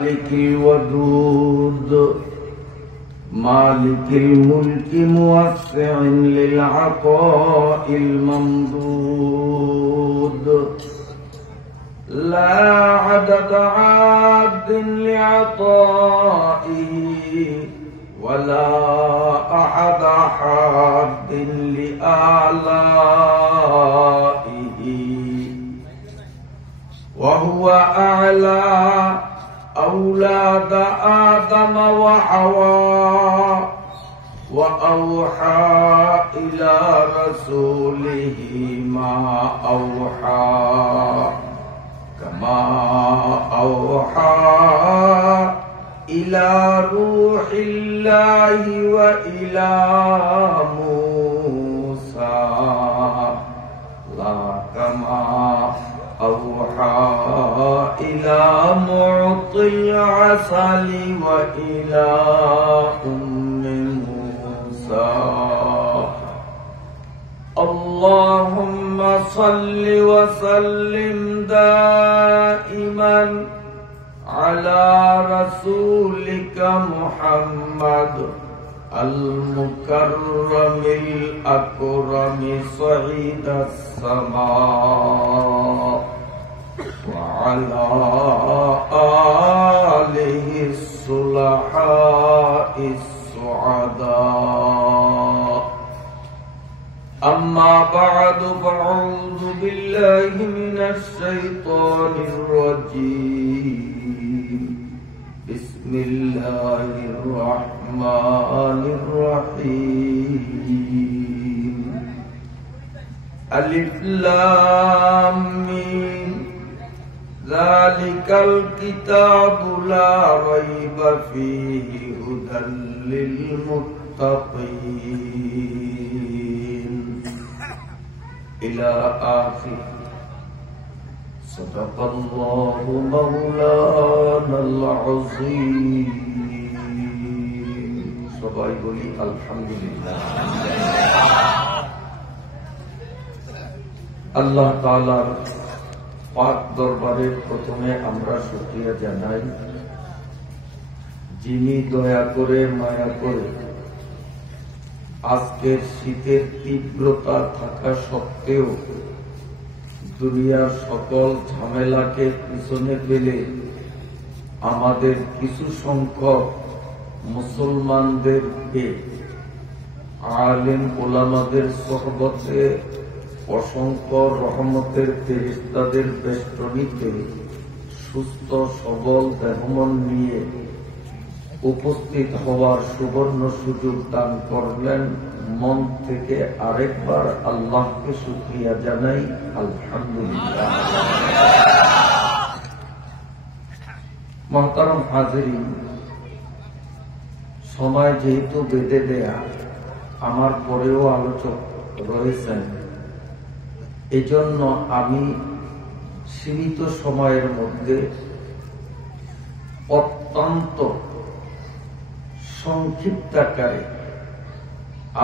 مالك الودود مالك الملك موسع للعطاء الممدود لا عدد عاد لعطائه ولا أحد حاد لآلائه وهو أعلى أولاد آدم وحواء وأوحى إلى رسوله ما أوحى كما أوحى إلى روح الله وإلى موسى لا كما أوحى إلى معطي العسل وإلى موسى اللهم صل وسلم دائما على رسولك محمد المكرم الأكرم صعيد السماء وعلى آله الصلحاء السعداء أما بعد فأعوذ بالله من الشيطان الرجيم بسم الله الرحمن الرحيم ألف لام ميم ذلك الكتاب لا ريب فيه هدى للمتقين إلى آخر صدق الله مولانا العظيم সবাই বলি আলহামদুলিল্লাহ। আল্লাহ তাআলার পাক দরবারে প্রথমে আমরা শুকরিয়া জানাই, যিনি দয়া করে মায়া করে আজকের শীতের তীব্রতা থাকা সত্ত্বেও দুনিয়ার সকল ঝামেলাকে পিছনে ফেলে আমাদের কিছু সংখ্যক মুসলমানদেরকে আলেম ওলামাদের সোহবতে অসংখ্য রহমতের ফেরেশতাদের বেষ্টনীতে সুস্থ সবল দেহমন নিয়ে উপস্থিত হওয়ার সুবর্ণ সুযোগ দান করলেন। মন থেকে আরেকবার আল্লাহকে শুকরিয়া জানাই, আলহামদুলিল্লাহ। মুহতারাম হাজিরিন, সময় যেহেতু বেঁধে দেয়া, আমার পরেও আলোচক রয়েছেন, এজন্য আমি সীমিত সময়ের মধ্যে অত্যন্ত সংক্ষিপ্ত আকারে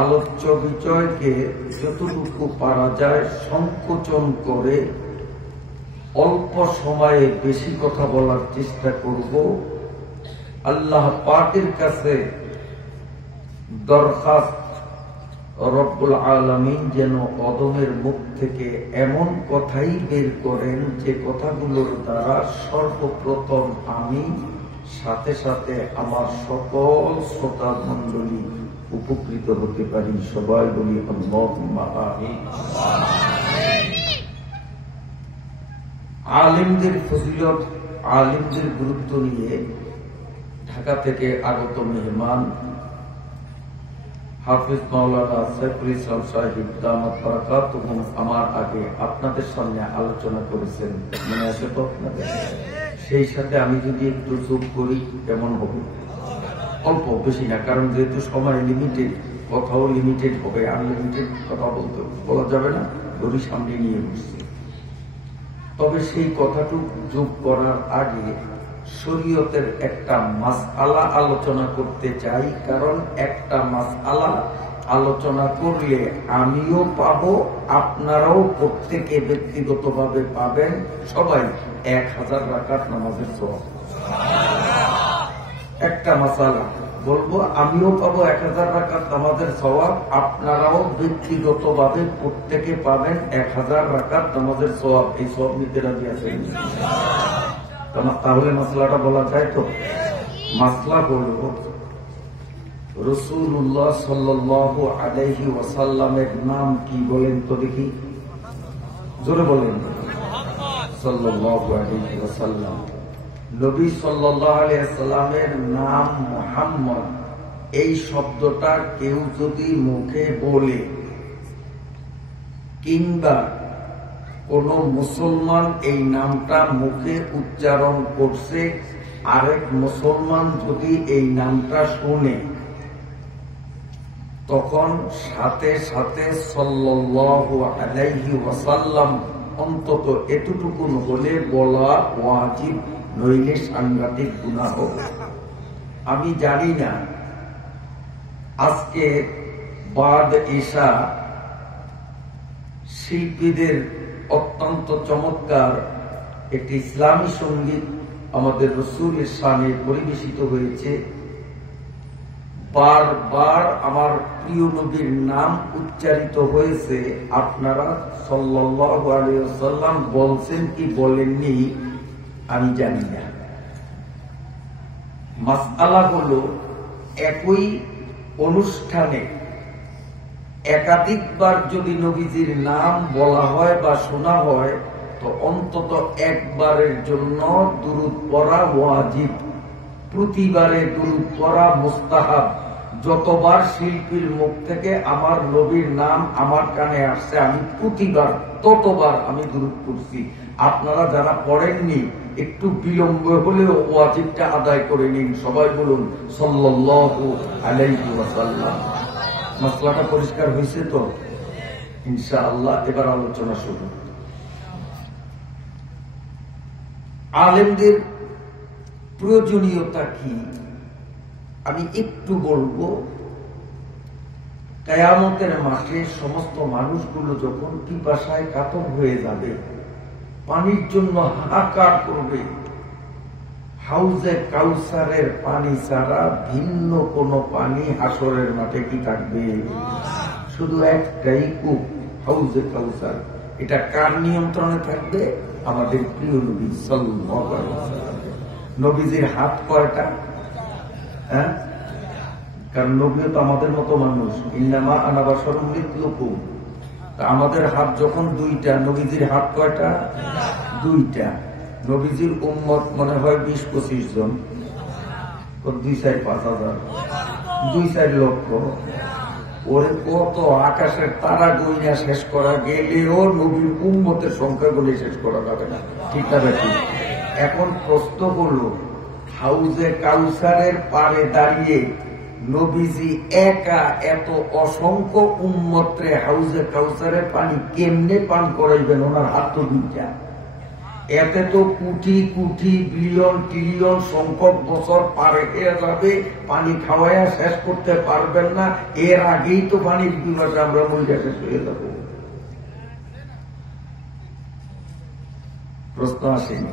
আলোচ্য বিষয়কে যতটুকু পারা যায় সংকোচন করে অল্প সময়ে বেশি কথা বলার চেষ্টা করব। আল্লাহ পাকের কাছে দরখাস্ত, রব্বুল আলামিন যেন অদমের মুখ থেকে এমন কথাই বের করেন যে কথাগুলোর দ্বারা সর্বপ্রথম আমি, সাথে সাথে আমার সকল শ্রোতা মন্ডলী উপকৃত হতে পারি। সবাই বলি আল্লাহুম্মা আমিন। আলিমদের ফজিলত, আলিমদের গুরুত্ব নিয়ে ঢাকা থেকে আগত মেহমান হাফিজ মাওলানা সাইফুল ইসলাম সাহেব দামাত বারাকাতুহুম আমার আগে আপনাদের সামনে আলোচনা করেছেন, মনে আছে তো আপনাদের? সেই সাথে আমি যদি একটু যোগ করি কেমন হবে? অল্প, বেশি না, কারণ যেহেতু সময় লিমিটেড, কথাও লিমিটেড হবে, আনলিমিটেড কথা বলা যাবে না, দড়ি সামনে নিয়ে বসছি। তবে সেই কথাটুকু যোগ করার আগে শরীয়তের একটা মাসআলা আলোচনা করতে চাই, কারণ একটা মাসআলা আলোচনা করলে আমিও পাবো, আপনারাও প্রত্যেকে ব্যক্তিগতভাবে পাবেন, সবাই 1000 রাকাত নামাজের সওয়াব। একটা মাসালা বলবো, আমিও পাবো 1000 রাকাত নামাজের সওয়াব, আপনারাও ব্যক্তিগতভাবে প্রত্যেকে পাবেন 1000 রাকাত নামাজের সওয়াব। এই সওয়াব নিতে রাজি আছেন? তাহলে মাসলাটা বলা যায় তো? মাসলা বলবো, রাসূলুল্লাহ সাল্লাল্লাহু আলাইহি ওয়াসাল্লামের নাম কি বলেন তো দেখি, জোরে বলেন। সাল্লাল্লাহু আলাইহি ওয়াসাল্লাম, নবী সাল্লাল্লাহু আলাইহি ওয়াসাল্লামের নাম মুহাম্মদ। এই শব্দটা কেউ যদি মুখে বলে, কিংবা কোন মুসলমান এই নামটা মুখে উচ্চারণ করছে, আরেক মুসলমান যদি এই নামটা শুনে, তখন সাথে সাথে সাল্লাল্লাহু আলাইহি ওয়াসাল্লাম অন্তত এতটুকু হলে বলা ওয়াজিব, নইলে সাংঘাতিক গুনাহ হবে। আমি জানি না আজকে বাদ ঈশা শিল্পীদের অত্যন্ত চমৎকার একটি ইসলামী সঙ্গীত আমাদের রাসূলের শানে পরিবেশিত হয়েছে। বারবার আমার প্রিয় নবীর নাম উচ্চারিত হয়েছে। আপনারা সাল্লাল্লাহু আলাইহি ওয়াসাল্লাম বলছেন কি বলেননি আমি জানি না। মাসআলা হলো, একই অনুষ্ঠানে একাধিকবার যদি নবীজির নাম বলা হয় বা শোনা হয়, তো অন্তত একবারের জন্য দুরূদ পড়া ওয়াজিব, প্রতিবারে দুরূদ পড়া মুস্তাহাব। যতবার শিল্পীর মুখ থেকে আমার নবীর নাম আমার কানে আসছে, আমি প্রতিবার ততবার আমি দুরূদ পড়ছি। আপনারা যারা পড়েননি, একটু বিলম্ব হলেও ওয়াজিবটা আদায় করে নিন। সবাই বলুন সাল্লাল্লাহু আলাইহি ওয়াসাল্লাম। মাসলাটা পরিষ্কার হয়েছে তো? ইনশাআল্লাহ এবার আলোচনা শুরু। আলেমদের প্রয়োজনীয়তা কি আমি একটু বলবো। কিয়ামতের মাঠে সমস্ত মানুষগুলো যখন পিপাসায় কাতর হয়ে যাবে, পানির জন্য হাহাকার করবে, হাউজে কাউসারের পানি ছাড়া ভিন্ন কোন পানি হাসরের মাঠে কি থাকবে? শুধু একটাই কূপ, হাউজে কাউসার। এটা কার নিয়ন্ত্রণে থাকবে? আমাদের প্রিয় নবী সাল্লাল্লাহু আলাইহি ওয়াসাল্লাম। নবীজির হাত কয়টা? হ্যাঁ, কারণ নবীও তো আমাদের মতো মানুষ। ইন্নামা আনা বাশারুম মিসলুকুম। আমাদের হাত যখন দুইটা, নবীজির হাত কয়টা? দুইটা। নবীজির উম্মত মনে হয় 20-25 জন, 2-4-5 হাজার, 2-4 লক্ষ। ওরে কত আকাশের তারা গইনা শেষ করা গেলেও নবীর উম্মতের সংখ্যা গুলি শেষ করা যাবে না, ঠিক না? এখন প্রশ্ন হলো, হাউজে কাউসারের পারে দাঁড়িয়ে নবীজি একা এত অসংখ্য উম্মতরে হাউজে কাউসারের পানি কেমনে পান করাইবেন? ওনার হাত তো দুইটা। এতে তো কোটি কোটি বিলিয়ন ট্রিলিয়ন সংখ্যক বছর পার হয়ে যাবে, পানি খাওয়াইয়া শেষ করতে পারবেন না। এর আগেই তো পানির পিপাসা আমরা মহিলা শেষ হয়ে যাব। প্রশ্ন আসেনি?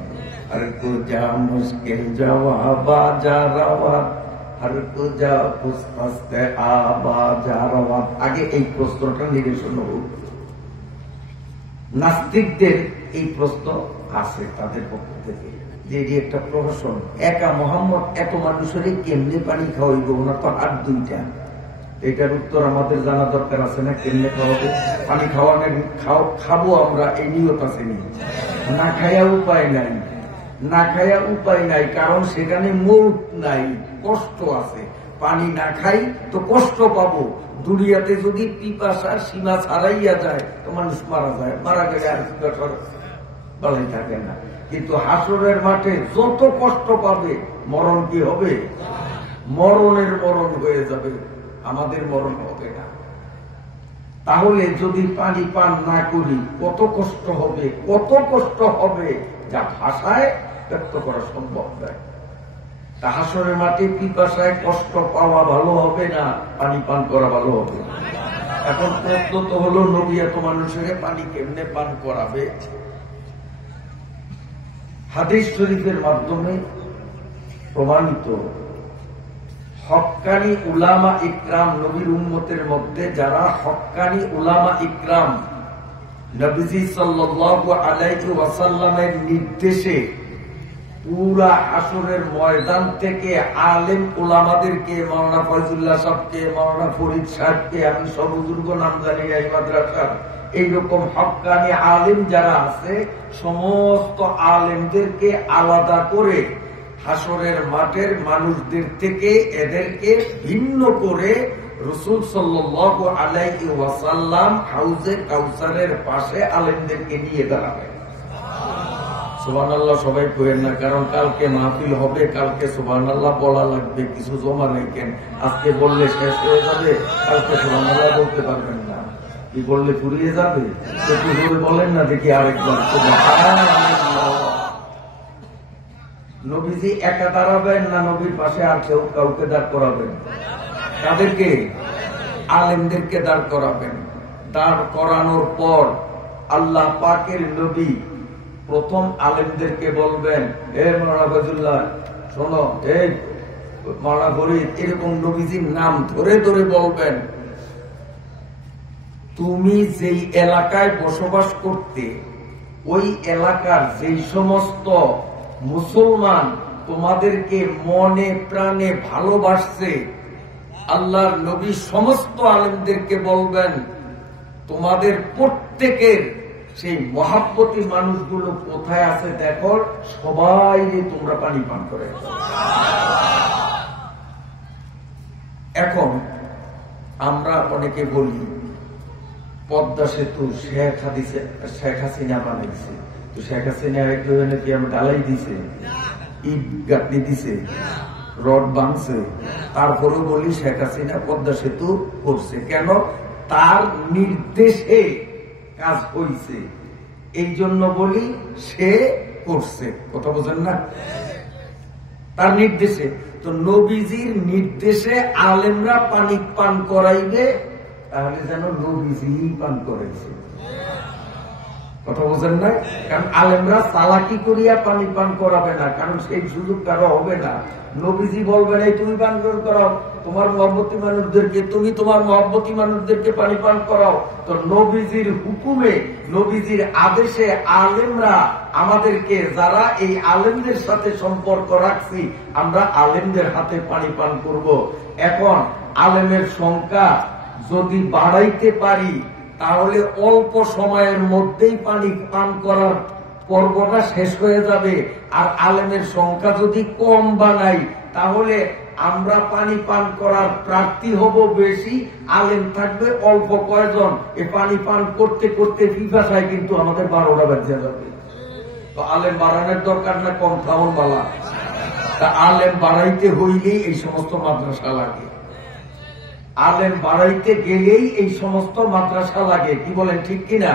আর তো যা মুশকিল যাওয়া যা রাওয়া, আর তো যা পুস্তে আবা যা রাওয়া। আগে এই প্রশ্নটা নিরসন হোক। নাস্তিকদের এই প্রশ্ন আছে তাদের পক্ষ থেকে, যে এটি একটা প্রহসন। একা মোহাম্মদ এত মানুষের কেমনে পানি খাওয়াইব? ওনার তো হাত দুইটা। এটার উত্তর আমাদের জানা দরকার আছে না? কেমনে খাওয়াবে? পানি খাওয়ানোর খাবো আমরা, এই নিয়ত আছে নি? না খাইয়া উপায় নাই, না খাইয়া উপায় নাই, কারণ সেখানে মৌত নাই, কষ্ট আছে। পানি না খাই তো কষ্ট পাবো। দুনিয়াতে যদি পিপাসার সীমা ছাড়াইয়া যায় তো মানুষ মারা যায়, মারা গেলে আর পিপাসার বালাই থাকে না। কিন্তু হাসরের মাঠে যত কষ্ট পাবে, মরণ কি হবে? মরণের মরণ হয়ে যাবে, আমাদের মরণ হবে না। তাহলে যদি পানি পান না করি কত কষ্ট হবে, কত কষ্ট হবে, যা ভাষায় ব্যক্ত করা সম্ভব নয়। হাসরের মাঠে পিপাসায় কষ্ট পাওয়া ভালো হবে না পানি পান করা ভালো হবে? এখন প্রশ্ন তো হলো, নবী এত মানুষের পানি কেমনে পান করাবে? হাদিস শরীফের মাধ্যমে প্রমাণিত হক্কানি উলামা ইকরাম, নবীর উম্মতের মধ্যে যারা হক্কানি উলামা ইকরাম, নবীজি সাল্লাল্লাহু আলাইহি ওয়াসাল্লামের নির্দেশে পুরা হাসরের ময়দান থেকে আলেম উলামাদেরকে, মাওলানা ফয়জুল্লাহ সাহেবকে, মাওলানা ফরিদ সাহেবকে, আমি সব বুজুর্গ নাম জানি এই মাদ্রাসার, এইরকম হক্কানি আলেম যারা আছে সমস্ত আলেমদেরকে আলাদা করে হাসরের মাঠের মানুষদের থেকে এদেরকে ভিন্ন করে রাসূল সাল্লাল্লাহু আলাইহি ওয়াসাল্লাম হাউজে কাউসারের পাশে আলেমদেরকে নিয়ে দাঁড়াবে। সুবহানাল্লাহ সবাই কইেন না, কারণ কালকে মাহফিল হবে, কালকে সুবহানাল্লাহ বলা লাগবে, কিছু জমা রাখেন। আজকে বললে শেষ হয়ে যাবে, কালকে সুবহানাল্লাহ বলতে পারবেন না। কি বললে ফুরিয়ে যাবে? একটু জোরে বলেন না দেখি আরেকবার। নবীজি একা দাঁড়াবেন না নবীর পাশে আর কেউ কাউকে দাঁড় করাবেন? তাদেরকে আলেমদেরকে দাঁড় করাবেন। দাঁড় করানোর পর আল্লাহ পাকের নবী প্রথম আলেমদেরকে বলবেন, হে মাওলানা ফয়জুল্লাহ শোনো, এই মাওলানা ফরিদ, এরকম নবীজির নাম ধরে ধরে বলবেন, তুমি যেই এলাকায় বসবাস করতে, ওই এলাকার যেই সমস্ত মুসলমান তোমাদেরকে মনে প্রাণে ভালোবাসছে, আল্লাহর নবী সমস্ত আলেমদেরকে বলবেন, তোমাদের প্রত্যেকের সেই মহাব্বতী মানুষগুলো কোথায় আছে দেখো, সবাই তোমরা পানি পান করে। এখন আমরা অনেকে বলি পদ্মা সেতু শেখ হাসিনা বানাইছে, তো শেখ হাসিনা কি আমরা ঢালাই দিছে, ইট গাঁথনি দিছে, রড বাঁধছে, তারপরেও বলি শেখ হাসিনা পদ্মা সেতু করছে। কেন? তার নির্দেশে কাজ হইছে, এই জন্য বলি সে করছে। কথা বোঝেন না? তার নির্দেশে। তো নবীজির নির্দেশে আলেমরা পানি পান করাইবে, তাহলে যেন নবীজি পান করাইছে। কথা বোঝেন না? কারণ আলেমরা চালাকি করিয়া পানি পান করাবে না, কারণ সেই সুযোগ কারো হবে না। নবীজি বলবেন, এই তুমি পান করাও তোমার মহব্বতী মানুষদেরকে, তুমি তোমার মহব্বতী মানুষদেরকে পানি পান করাও। তো নবীজির হুকুমে, নবীজির আদেশে আলেমরা আমাদেরকে, যারা এই আলেমদের সাথে সম্পর্ক রাখছি, আমরা আলেমদের হাতে পানি পান করব। এখন আলেমের সংখ্যা যদি বাড়াইতে পারি, তাহলে অল্প সময়ের মধ্যেই পানি পান করার পর্বটা শেষ হয়ে যাবে। আর আলেমের সংখ্যা যদি কম বানাই, তাহলে আমরা পানি পান করার প্রার্থী হব বেশি, আলেম থাকবে অল্প কয়জন। এ পানি পান করতে করতে পিপাসায় কিন্তু আমাদের 12টা বেজে যাবে। তো আলেম বাড়ানোর দরকার না কম খাওয়ান বালা? তা আলেম বাড়াইতে হইলেই এই সমস্ত মাদ্রাসা লাগে, আলেম বাড়াইতে গেলেই এই সমস্ত মাদ্রাসা লাগে। কি বলেন, ঠিক কিনা?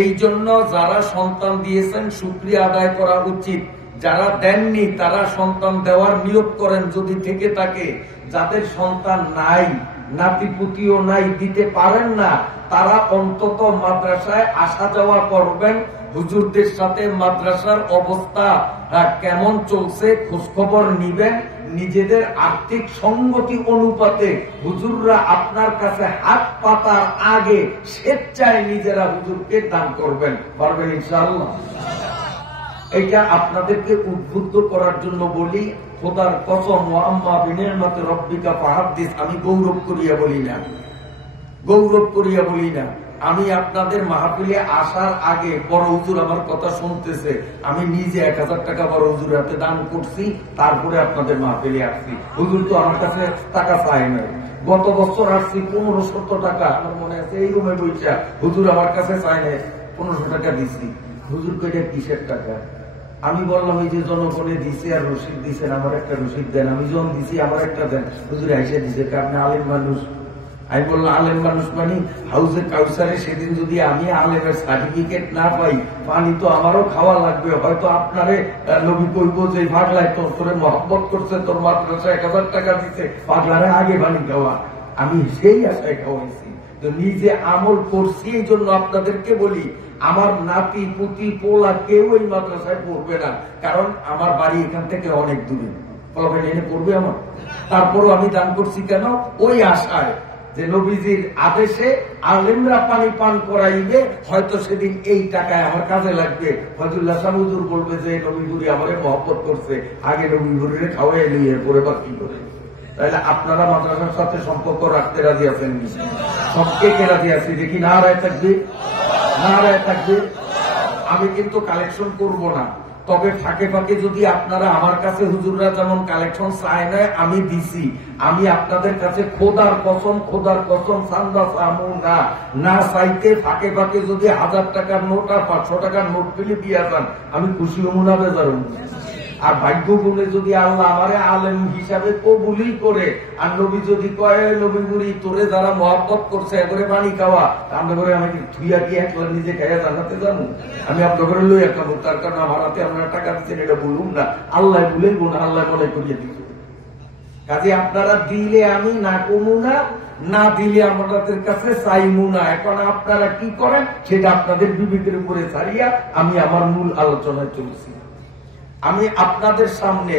এই জন্য যারা সন্তান দিয়েছেন শুকরিয়া আদায় করা উচিত, যারা দেননি তারা সন্তান দেওয়ার নিয়োগ করেন যদি থেকে থাকে। যাদের সন্তান নাই, নাতিপুতিও নাই, দিতে পারেন না, তারা অন্তত মাদ্রাসায় আসা যাওয়া করবেন, হুজুরদের সাথে মাদ্রাসার অবস্থা কেমন চলছে খোঁজখবর নিবেন। নিজেদের আর্থিক সঙ্গতি অনুপাতে হুজুররা আপনার কাছে হাত পাতার আগে স্বেচ্ছায় নিজেরা হুজুরকে দান করবেন, পারবেন ইনশাআল্লাহ? এটা আপনাদেরকে উদ্বুদ্ধ করার জন্য বলি। খোদার কসম, ওয়া আম্মা বিনিআমাতি রাব্বিকা ফাহাদ্দিস, আমি গৌরব করিয়া বলি না, গৌরব করিয়া বলি না। আমি আপনাদের মাহফিলে আসার আগে বড় হুজুর আমার কথা শুনতেছে, আমি নিজে 1000 টাকা বড় হুজুরের হাতে দান করছি, তারপরে আপনাদের মাহফিলে আসছি। হুজুর তো আমার কাছে টাকা চায় নাই। গত বছর আসছি 1500 টাকা, আমার মনে আছে, এই রুমে বইছা হুজুর আমার কাছে চায় নাই, 1500 টাকা দিছি। হুজুর কইটা কিসের টাকা? আমি বললাম, এই যে জনগণে দিছে আর রসিদ দিচ্ছেন, আমার একটা রসিদ দেন। আমি যখন দিছি আমার একটা দেন। হুজুর আইসা দিছে, আপনি আলেম মানুষ। আমি বললাম, আলেম মানুষ মানে হাউজে কাউসারে সেদিন যদি আমি আলেমের সার্টিফিকেট না পাই, পানি তো আমারও খাওয়া লাগবে। হয়তো আপনারে নবী কইব যে পাগলায় তোরে মহব্বত করছে, তোর মাদ্রাসা 1000 টাকা দিচ্ছে, পাগলারে আগে পানি খাওয়া। আমি সেই আশায় খাওয়াইছি। তো নিজে আমল করছি, এই জন্য আপনাদেরকে বলি, আমার নাতি পুতি পোলা কেউ এই মাদ্রাসায় পড়বে না, কারণ আমার বাড়ি এখান থেকে অনেক দূরে। কলকাতা এনে পড়বে আমার। তারপরও আমি দান করছি কেন? ওই আশায় যে নবীজির আদেশে আলেমরা পানি পান করাইবে, হয়তো সেদিন এই টাকায় আমার কাজে লাগবে। ফজলুল্লাহ সাহেব হুজুর বলবে যে নবীগুরি আমারে মহব্বত করছে, আগে নবীগুরিরে খাওয়াই নিয়ে এরপরে বা কি করে। তাহলে আপনারা মাদ্রাসার সাথে সম্পর্ক রাখতে রাজি আছেন? সবকে রাজি আছি। দেখি না রায় থাকবে, না রায় থাকবে। আমি কিন্তু কালেকশন করব না, তবে ফাঁকে ফাঁকে যদি আপনারা আমার কাছে হুজুররা যেমন কালেকশন চায় না, আমি দিছি, আমি আপনাদের কাছে খোদার কসম সান্দা সামু না চাইতে ফাঁকে ফাঁকে যদি 1000 টাকার নোট আর 500 টাকার নোট পেলে দিয়ে যান, আমি খুশি হবো না বেজার হবো। আর ভাগ্য গুণে যদি আল্লাহ আমারে আলেম হিসাবে কবুলই করে, আর নবী যদি কয় নবী বুড়ি তোরে যারা মহব্বত করছে এবারে পানি খাওয়া, আমরা করে আমি ধুইয়া কি একবার নিজে খাইয়া জানাতে জানো? আমি আপনার ঘরে লই একটা, তার কারণ আমার হাতে আপনারা টাকা দিচ্ছেন এটা বলুন না, আল্লাহ ভুলেই গুণ, আল্লাহ মনে করিয়ে দিত। কাজে আপনারা দিলে আমি না কমু না, না দিলে আমাদের কাছে চাইমু না। এখন আপনারা কি করেন সেটা আপনাদের বিবেকের উপরে ছাড়িয়া আমি আমার মূল আলোচনায় চলছি। আমি আপনাদের সামনে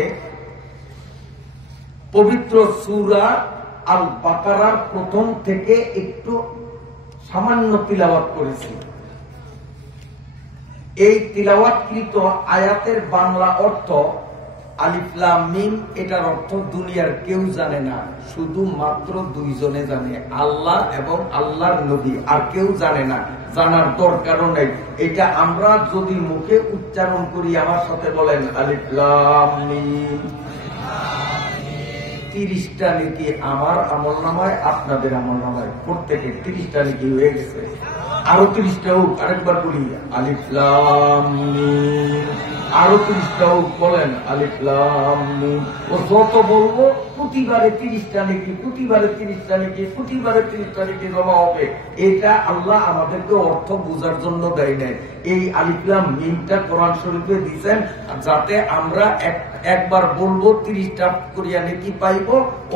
পবিত্র সূরা আল বাকারার প্রথম থেকে একটু সামান্য তিলাওয়াত করেছি। এই তিলাওয়াতকৃত আয়াতের বাংলা অর্থ আলিফ লাম মিম, এটার অর্থ দুনিয়ার কেউ জানে না, শুধুমাত্র দুইজনে জানে, আল্লাহ এবং আল্লাহর নবী, আর কেউ জানে না, জানার দরকারও নেই। এটা আমরা যদি মুখে উচ্চারণ করি, আমার সাথে বলেন আলিফ লাম মিম, 30টা নেকি আমার আমলনামায়, আপনাদের আমলনামায় প্রত্যেকে 30টা নেকি হয়ে গেছে। আরো 30টা হোক, আরেকবার বলি আলিফ লাম মিম, আরো 30টা হোক, বলেন আলিফ লাম মিম। ও যত বলবো প্রতিবারে 30টা নেকি, প্রতিবারে 30টা নেকি, প্রতিবারে 30টা নেকি জমা হবে। এটা আল্লাহ আমাদেরকে অর্থ বোঝার জন্য দেয় নাই। এই আলিফ লাম মিমটা কোরআন শরীফে দিয়েছেন যাতে আমরা একবার বলবো 30টা করিয়া নেকি পাইব,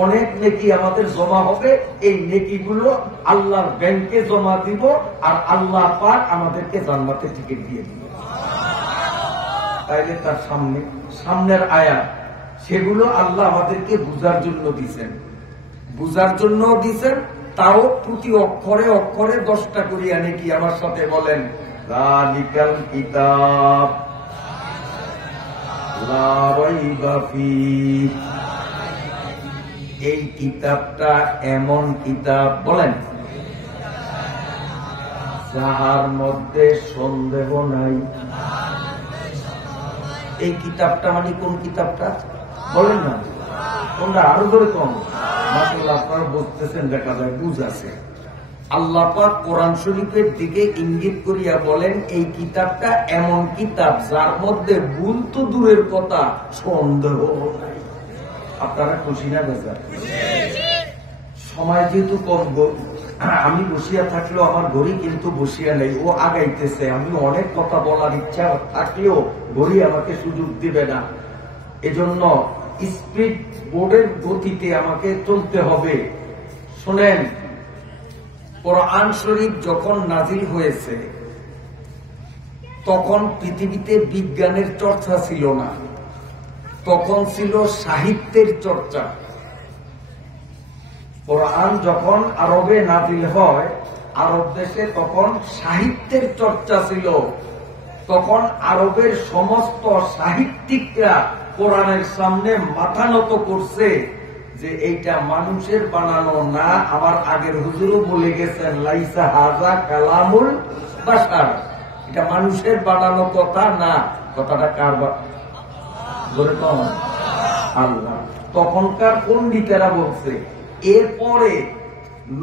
অনেক নেকি আমাদের জমা হবে। এই নেকিগুলো আল্লাহর ব্যাংকে জমা দিব, আর আল্লাহ পাক আমাদেরকে জান্নাতে টিকিট দিয়ে দিব। তাইলে তার সামনের আয়াত, সেগুলো আল্লাহ আমাদেরকে বুঝার জন্য দিচ্ছেন, বুঝার জন্য দিচ্ছেন। তাও প্রতি অক্ষরে অক্ষরে 10টা করিয়া নেকি। আমার সাথে বলেন যালিকাল কিতাব লা রাইবা ফীহ, এই কিতাবটা এমন কিতাব, বলেন, যাহার মধ্যে সন্দেহ নাই। এই কিতাবটা মানে কোন কিতাবটা বলেন না, তোমরা আরো ধরে কম। মাশাআল্লাহ, আপনারা বুঝতেছেন, দেখা যায় বুঝ আছে। আল্লাহ পাক কোরআন শরীফের দিকে ইঙ্গিত করিয়া বলেন এই কিতাবটা এমন কিতাব যার মধ্যে ভুল তো দূরের কথা, সন্দেহ নাই। আপনারা খুশি না বেজার? সময় যেহেতু কম, আমি বসিয়া থাকলেও আমার ঘড়ি কিন্তু বসিয়া নেই, ও আগাইতেছে। আমি অনেক কথা বলার ইচ্ছা থাকলেও ঘড়ি আমাকে সুযোগ দিবে না। এজন্য স্পিড বোর্ডের গতিতে আমাকে চলতে হবে। শোনেন, কোরআন শরীফ যখন নাজিল হয়েছে তখন পৃথিবীতে বিজ্ঞানের চর্চা ছিল না, তখন ছিল সাহিত্যের চর্চা। কোরআন যখন আরবে নাজিল হয়, আরব দেশে তখন সাহিত্যের চর্চা ছিল। তখন আরবের সমস্ত সাহিত্যিকরা কোরআনের সামনে মাথা নত করছে যে এইটা মানুষের বানানো না। আমার আগের হুজুরও বলে গেছেন লাইসা হাজা কালামুল বাশার, এটা মানুষের বানানো কথা না। কথাটা কার বলে? আল্লাহ। তখনকার পণ্ডিতেরা বলছে। এরপরে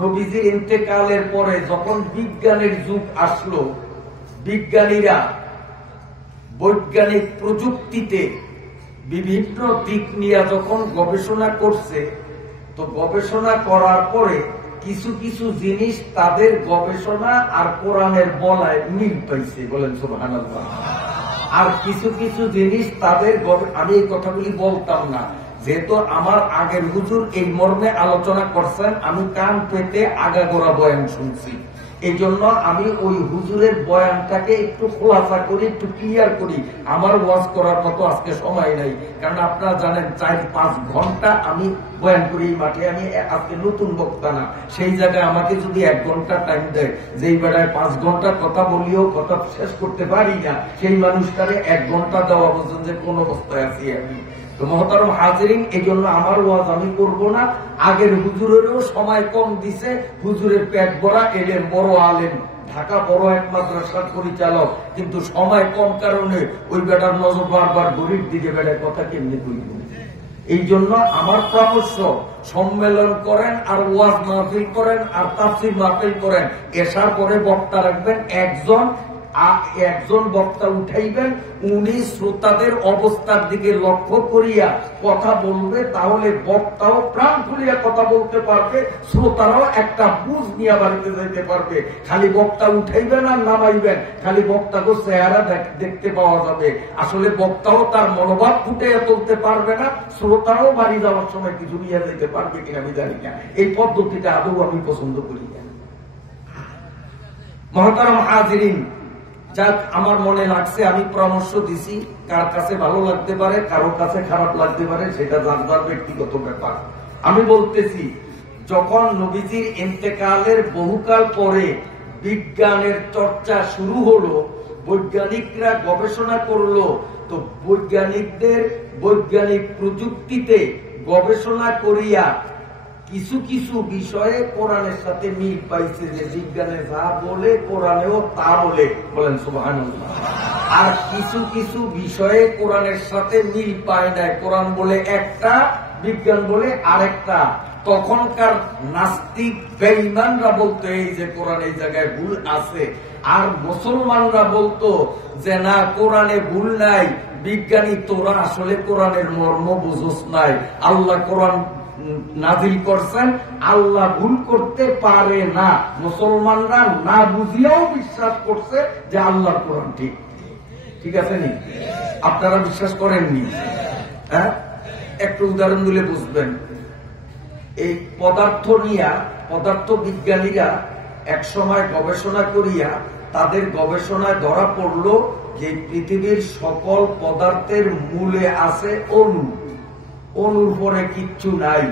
নবীজির ইন্তেকালের পরে যখন বিজ্ঞানের যুগ আসলো, বিজ্ঞানীরা বৈজ্ঞানিক প্রযুক্তিতে বিভিন্ন দিক নিয়ে যখন গবেষণা করছে, তো গবেষণা করার পরে কিছু কিছু জিনিস তাদের গবেষণা আর কোরআনের বলায় মিল পাইছে, বলেন সুবহানাল্লাহ। আর কিছু কিছু জিনিস তাদের, আমি এই কথাগুলি বলতাম না, যেহেতু আমার আগের হুজুর এই মর্মে আলোচনা করছেন, আমি কান পেতে আগাগোড়া বয়ান শুনছি। এই জন্য আমি ওই হুজুরের বয়ানটাকে একটু খোলাসা করি, একটু ক্লিয়ার করি। আমার ওয়াজ করার মতো আজকে সময় নাই, কারণ আপনারা জানেন 4-5 ঘন্টা আমি বয়ান করি এই মাঠে। আমি আজকে নতুন বক্তা না, সেই জায়গায় আমাকে যদি 1 ঘন্টা টাইম দেয়, যেই বেড়ায় 5 ঘন্টা কথা বলিও কথা শেষ করতে পারি না, সেই মানুষটারে 1 ঘন্টা দেওয়া পর্যন্ত যে কোন অবস্থায় আছি আমি। তো মহতারম হাজিরিন, এই জন্য আমার ওয়াজ আমি করব না। আগের হুজুরেরও সময় কম দিছে, হুজুরের পেট ভরা, এলেন বড় আলেম, ঢাকা বড় এক মাদ্রাসার পরিচালক, কিন্তু সময় কম কারণে ওই বেটার নজর বারবার গরিব দিকে বেড়ায় কথা কেমনি কইব। এই জন্য আমার পরামর্শ, সম্মেলন করেন আর ওয়াজ মাহফিল করেন আর তাফসীর মাহফিল করেন, এসার পরে বক্তা রাখবেন একজন বক্তা উঠাইবেন, উনি শ্রোতাদের অবস্থার দিকে লক্ষ্য করিয়া কথা বলবে, তাহলে বক্তাও প্রাণ খুলিয়া কথা বলতে পারবে, শ্রোতারাও একটা বুঝ নিয়ে বাড়িতে যেতে পারবে। খালি বক্তা উঠাইবেন আর নামাইবেন, খালি বক্তাকে চেহারা দেখতে পাওয়া যাবে, আসলে বক্তাও তার মনোভাব ফুটিয়ে তুলতে পারবে না, শ্রোতারাও বাড়ি যাওয়ার সময় কিছু নিয়ে যেতে পারবে কিনা আমি জানি না। এই পদ্ধতিটা আদৌ আমি পছন্দ করি না। মহতারাম হাজিরিন, যাক আমার মনে লাগছে আমি পরামর্শ দিছি, কার কাছে ভালো লাগতে পারে, কারো কাছে খারাপ লাগতে পারে, সেটা যার যার ব্যক্তিগত ব্যাপার। আমি বলতেছি, যখন নবীজির ইন্তেকালের বহুকাল পরে বিজ্ঞানের চর্চা শুরু হলো, বৈজ্ঞানিকরা গবেষণা করলো, তো বৈজ্ঞানিকদের বৈজ্ঞানিক প্রযুক্তিতে গবেষণা করিয়া কিছু কিছু বিষয়ে কোরআনের সাথে মিল পাইছে, যে বিজ্ঞানে যা বলে কোরআনেও তা বলে, বলেন সুবহানাল্লাহ। আর কিছু কিছু বিষয়ে কোরআনের সাথে মিল পায় নাই, কোরআন বলে একটা, বিজ্ঞান বলে আরেকটা। তখনকার নাস্তিক বেঈমানরা বলতো এই যে কোরআন এই জায়গায় ভুল আছে, আর মুসলমানরা বলতো যে না, কোরআনে ভুল নাই, বিজ্ঞানী তোরা আসলে কোরআনের মর্ম বুঝোস নাই, আল্লাহ কোরআন নাজিল করছেন, আল্লাহ ভুল করতে পারে না। মুসলমানরা না বুঝিয়াও বিশ্বাস করছে যে আল্লাহর কোরআন ঠিক। ঠিক আছে নি? আপনারা বিশ্বাস করেননি? হ্যাঁ, একটু উদাহরণ দিলে বুঝবেন। এই পদার্থ বিজ্ঞানীরা এক সময় গবেষণা করিয়া তাদের গবেষণায় ধরা পড়লো যে পৃথিবীর সকল পদার্থের মূলে আছে অণু, অণুর পরে কিচ্ছু নাই।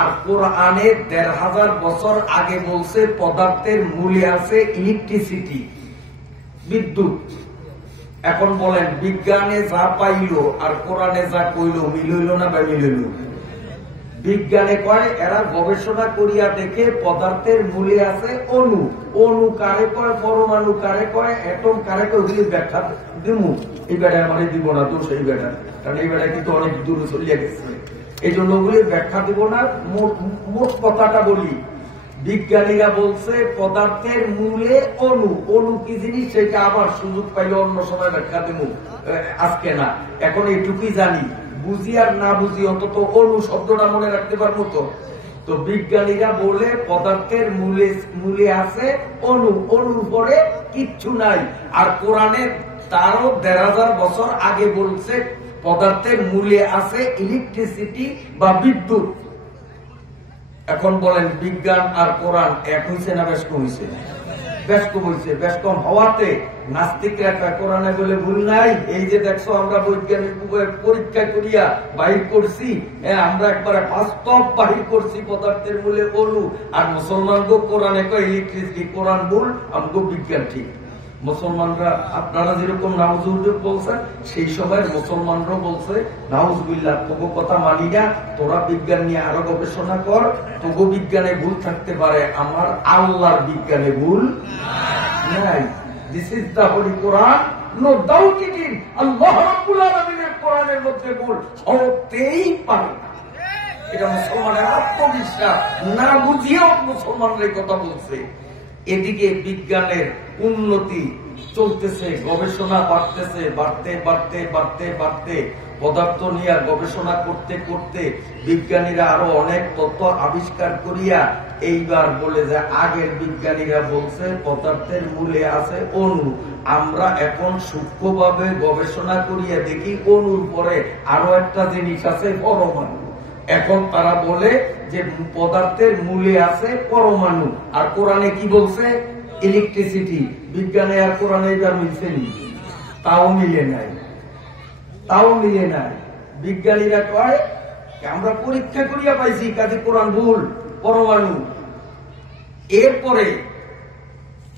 আর কোরআনে ১৫০০ বছর আগে বলছে পদার্থের মূলে আছে ইলেকট্রিসিটি, বিদ্যুৎ। এখন বলেন, বিজ্ঞানে যা পাইল আর কোরআনে যা কইল মিল হইল না বা মিল হইল? বিজ্ঞানে কয় এরা গবেষণা করিয়া দেখে পদার্থের মূলে আছে অণু। অণু কারে কয়, পরমাণু কারে কয়, এটম কারে কয়, ওগুলি ব্যাখ্যা দিমু। এই বেড়ায় আমার দিব না, তো সেই বেড়া, কারণ এই বেড়ায় কিন্তু অনেক দূরে চলিয়া গেছে, এই জন্য ওগুলি ব্যাখ্যা দিব না। মোট কথাটা বলি, বিজ্ঞানীরা বলছে পদার্থের মূলে অণু। অণু কি জিনিস সেটা আবার সুযোগ পাইলে অন্য সময় ব্যাখ্যা দিব, আজকে না। এখন এইটুকুই জানি, বুঝি আর না বুঝি অন্তত অণু শব্দটা মনে রাখতে পারবো। তো বিজ্ঞানীরা বলে পদার্থের মূলে আছে অণু, অণুর পরে কিচ্ছু নাই। আর কোরআনে তারও ১৫০০ বছর আগে বলছে পদার্থের মূলে আছে ইলেকট্রিসিটি বা বিদ্যুৎ। এখন বলেন, বিজ্ঞান আর কোরআন এক হয়েছে না বেশ কম হয়েছে? বেশ কম হয়েছে। বেশ কম হওয়াতে নাস্তিকরা কোরআনে বলে ভুল নাই, এই যে দেখছো আমরা বৈজ্ঞানিক পরীক্ষা করিয়া বাহির করছি, আমরা একবারে বাস্তব বাহির করছি পদার্থের মূলে অণু। আর মুসলমানগো কোরআনে কয় ইলেকট্রিসিটি, কোরআন ভুল, আমগো বিজ্ঞান ঠিক। মুসলমানরা আপনারা যেরকম নাউজুবিল্লাহ বলছেন, সেই সময়ের মুসলমানরাও বলছে নাউজুবিল্লাহ, তোগো কথা মানি না, তোরা বিজ্ঞান নিয়ে আরো গবেষণা কর, তোগো বিজ্ঞানে ভুল থাকতে পারে, আমার আল্লাহর বিজ্ঞানে ভুল নাই। This is the holy Quran, no doubt it is. আল্লাহ রাব্বুল আলামিনের কোরআনের মধ্যে ভুল হতেই পারে না। এটা মুসলমানের আত্মবিশ্বাস, না বুঝিয়েও মুসলমানরা কথা বলছে। এদিকে বিজ্ঞানের উন্নতি চলতেছে, গবেষণা বাড়তেছে, বাড়তে পদার্থ নিয়ে গবেষণা করতে করতে বিজ্ঞানীরা আরো অনেক তথ্য আবিষ্কার করিয়া এইবার বলে যে আগের বিজ্ঞানীরা বলছে পদার্থের মূলে আছে অণু, আমরা এখন সূক্ষ্মভাবে গবেষণা করিয়া দেখি অণুর পরে আরো একটা জিনিস আছে পরমাণু। এখন তারা বলে যে পদার্থের মূলে আছে পরমাণু। আর কোরআনে কি বলছে? ইলেকট্রিসিটি, বিজ্ঞানে আর কোরআনে এবার মিলছেনি, তাও মিলে নাই, তাও মিলে নাই। বিজ্ঞানীরা কয় আমরা পরীক্ষা করিয়া পাইছি কাজে কোরআন ভুল, পরমাণু। এরপরে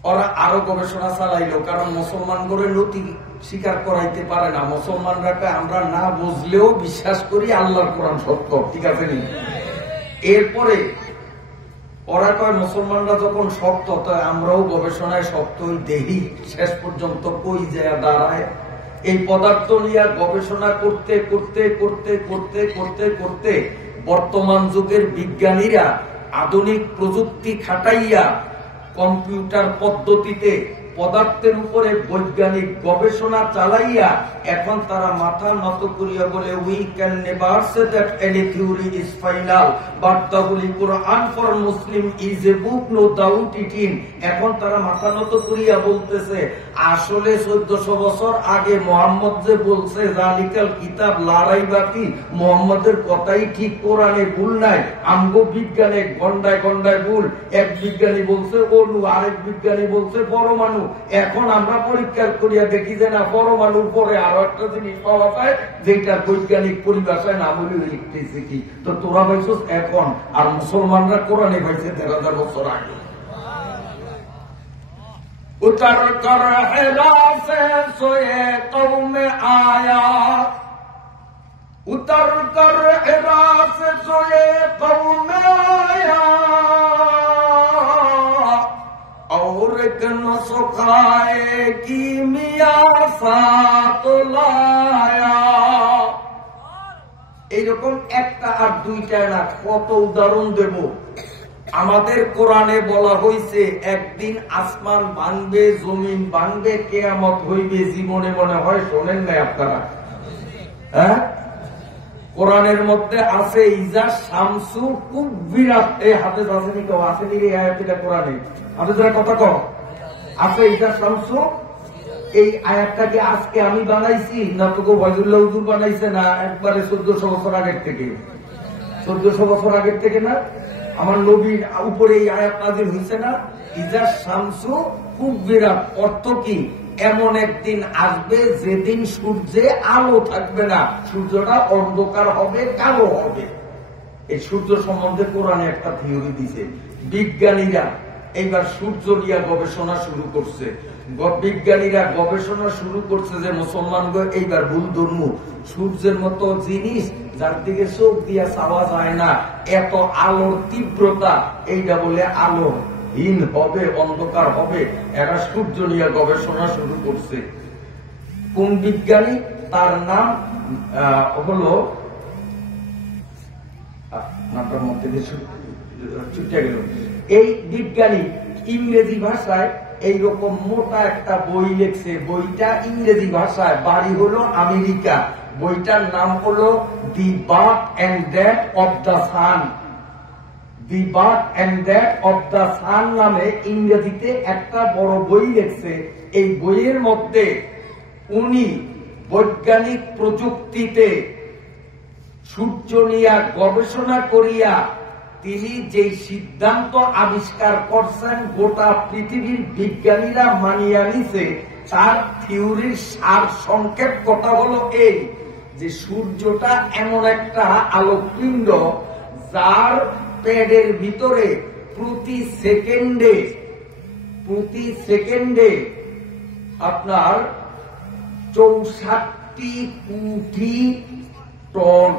ওরা আরো গবেষণা চালাইলো, কারণ মুসলমান করে নথি স্বীকার করাইতে পারে না। মুসলমানরা আমরা না বুঝলেও বিশ্বাস করি আল্লাহর কোরআন সত্য, ঠিক আছে নি? এরপরে ওরা কয় মুসলমানরা যখন সত্য, তো আমরাও গবেষণায় সত্যই দেখি। শেষ পর্যন্ত কই যায় দাঁড়ায়, এই পদার্থ নিয়ে গবেষণা করতে করতে করতে করতে করতে করতে বর্তমান যুগের বিজ্ঞানীরা আধুনিক প্রযুক্তি খাটাইয়া কম্পিউটার পদ্ধতিতে পদার্থের উপরে বৈজ্ঞানিক গবেষণা চালাইয়া এখন তারা মাথা নত করিয়া বলে we can never say that any theory is final but the holy Quran for Muslim is a book no doubt it in. এখন তারা মাথা নত করিয়া বলতেছে আসলে 1400 বছর আগে মোহাম্মদ যে বলছে জালিকাল কিতাব লা রাইবা ফি, মোহাম্মদের কথাই ঠিক, কোরআনে ভুল নাই, আমগো বিজ্ঞানে গন্ডায় গন্ডায় ভুল। এক বিজ্ঞানী বলছে অণু, আরেক বিজ্ঞানী বলছে পরমাণু। এখন আমরা পরীক্ষা করিয়া দেখি যে না, পরমাণুর পরে আরো একটা জিনিস পাওয়া যায় যেটা বৈজ্ঞানিক পরিভাষায় নাম হল ইলেকট্রিসিটি। তো তোরা পাইছিস এখন, আর মুসলমানরা কোরআনে পাইছে 13,000 বছর আগে। उतर कर हिरा से सोए कौम आया, उतर कर हिरा से सोए कौम आया, और कन सुखाए की मिया साथ लाया। এইরকম একটা আর দুইটা না, কত উদাহরণ দেব। আমাদের কোরআনে বলা হয়েছে একদিন আসমান ভাঙবে, জমিন ভাঙবে, কিয়ামত হইবে। জীবনে মনে হয় শোনেন নাই আপনারা? হ্যাঁ, কোরআনের মধ্যে আছে ইজা শামসু কুব্বিরাত। এই হাফেজ আসেনি, কেউ আসেনি রে আয়াতটা কোরআনে? হাফেজরা কথা কও, আছে ইজা শামসু। এই আয়াতটাকে আজকে আমি বানাইছি না তো ওয়াইদুল্লাহ হুজুর বানাইছে, না একবারে 1400 বছর আগের থেকে? 1400 বছর আগের থেকে না? আমার নবীর উপরে এই আয়াত নাযিল হইছে না? ইজা শামসু কুব্বিরাত। অর্থ কি? এমন একদিন আসবে যেদিন সূর্যে আলো থাকবে না, সূর্যটা অন্ধকার হবে, কালো হবে। এই সূর্য সম্বন্ধে কোরআনে একটা থিওরি দিছে। বিজ্ঞানীরা এইবার সূর্য নিয়ে গবেষণা শুরু করছে। বিজ্ঞানীরা গবেষণা শুরু করছে যে মুসলমানগণ এইবার ভুল ধর্ম, সূর্যের মতো জিনিস যার দিকে চোখ দিয়া চাওয়া যায় না, এত আলোর তীব্রতা, এইটা বলে আলো হীন হবে, অন্ধকার হবে। এরা সূর্য নিয়ে গবেষণা শুরু করছে। কোন বিজ্ঞানী? তার নাম হলো, নামটার মধ্যে ছুটে গেল। এই বিজ্ঞানী ইংরেজি ভাষায় এইরকম মোটা একটা বই লিখছে। বইটা ইংরেজি ভাষায়, বাড়ি হলো আমেরিকা। বইটার নাম হলো the birth and death of the sun. The birth and death of the sun নামে ইংরেজিতে একটা বড় বই লিখছে। এই বইয়ের মধ্যে উনি বৈজ্ঞানিক প্রযুক্তিতে সূর্য নিয়ে গবেষণা করিয়া তিনি যে সিদ্ধান্ত আবিষ্কার করছেন, গোটা পৃথিবীর বিজ্ঞানীরা মানিয়া নিছে। তার থিওরির সার সংক্ষেপ কথা হলো এই যে সূর্যটা এমন একটা আলোকপিণ্ড যার প্যাডের ভিতরে প্রতি সেকেন্ডে আপনার 64 কোটি টন,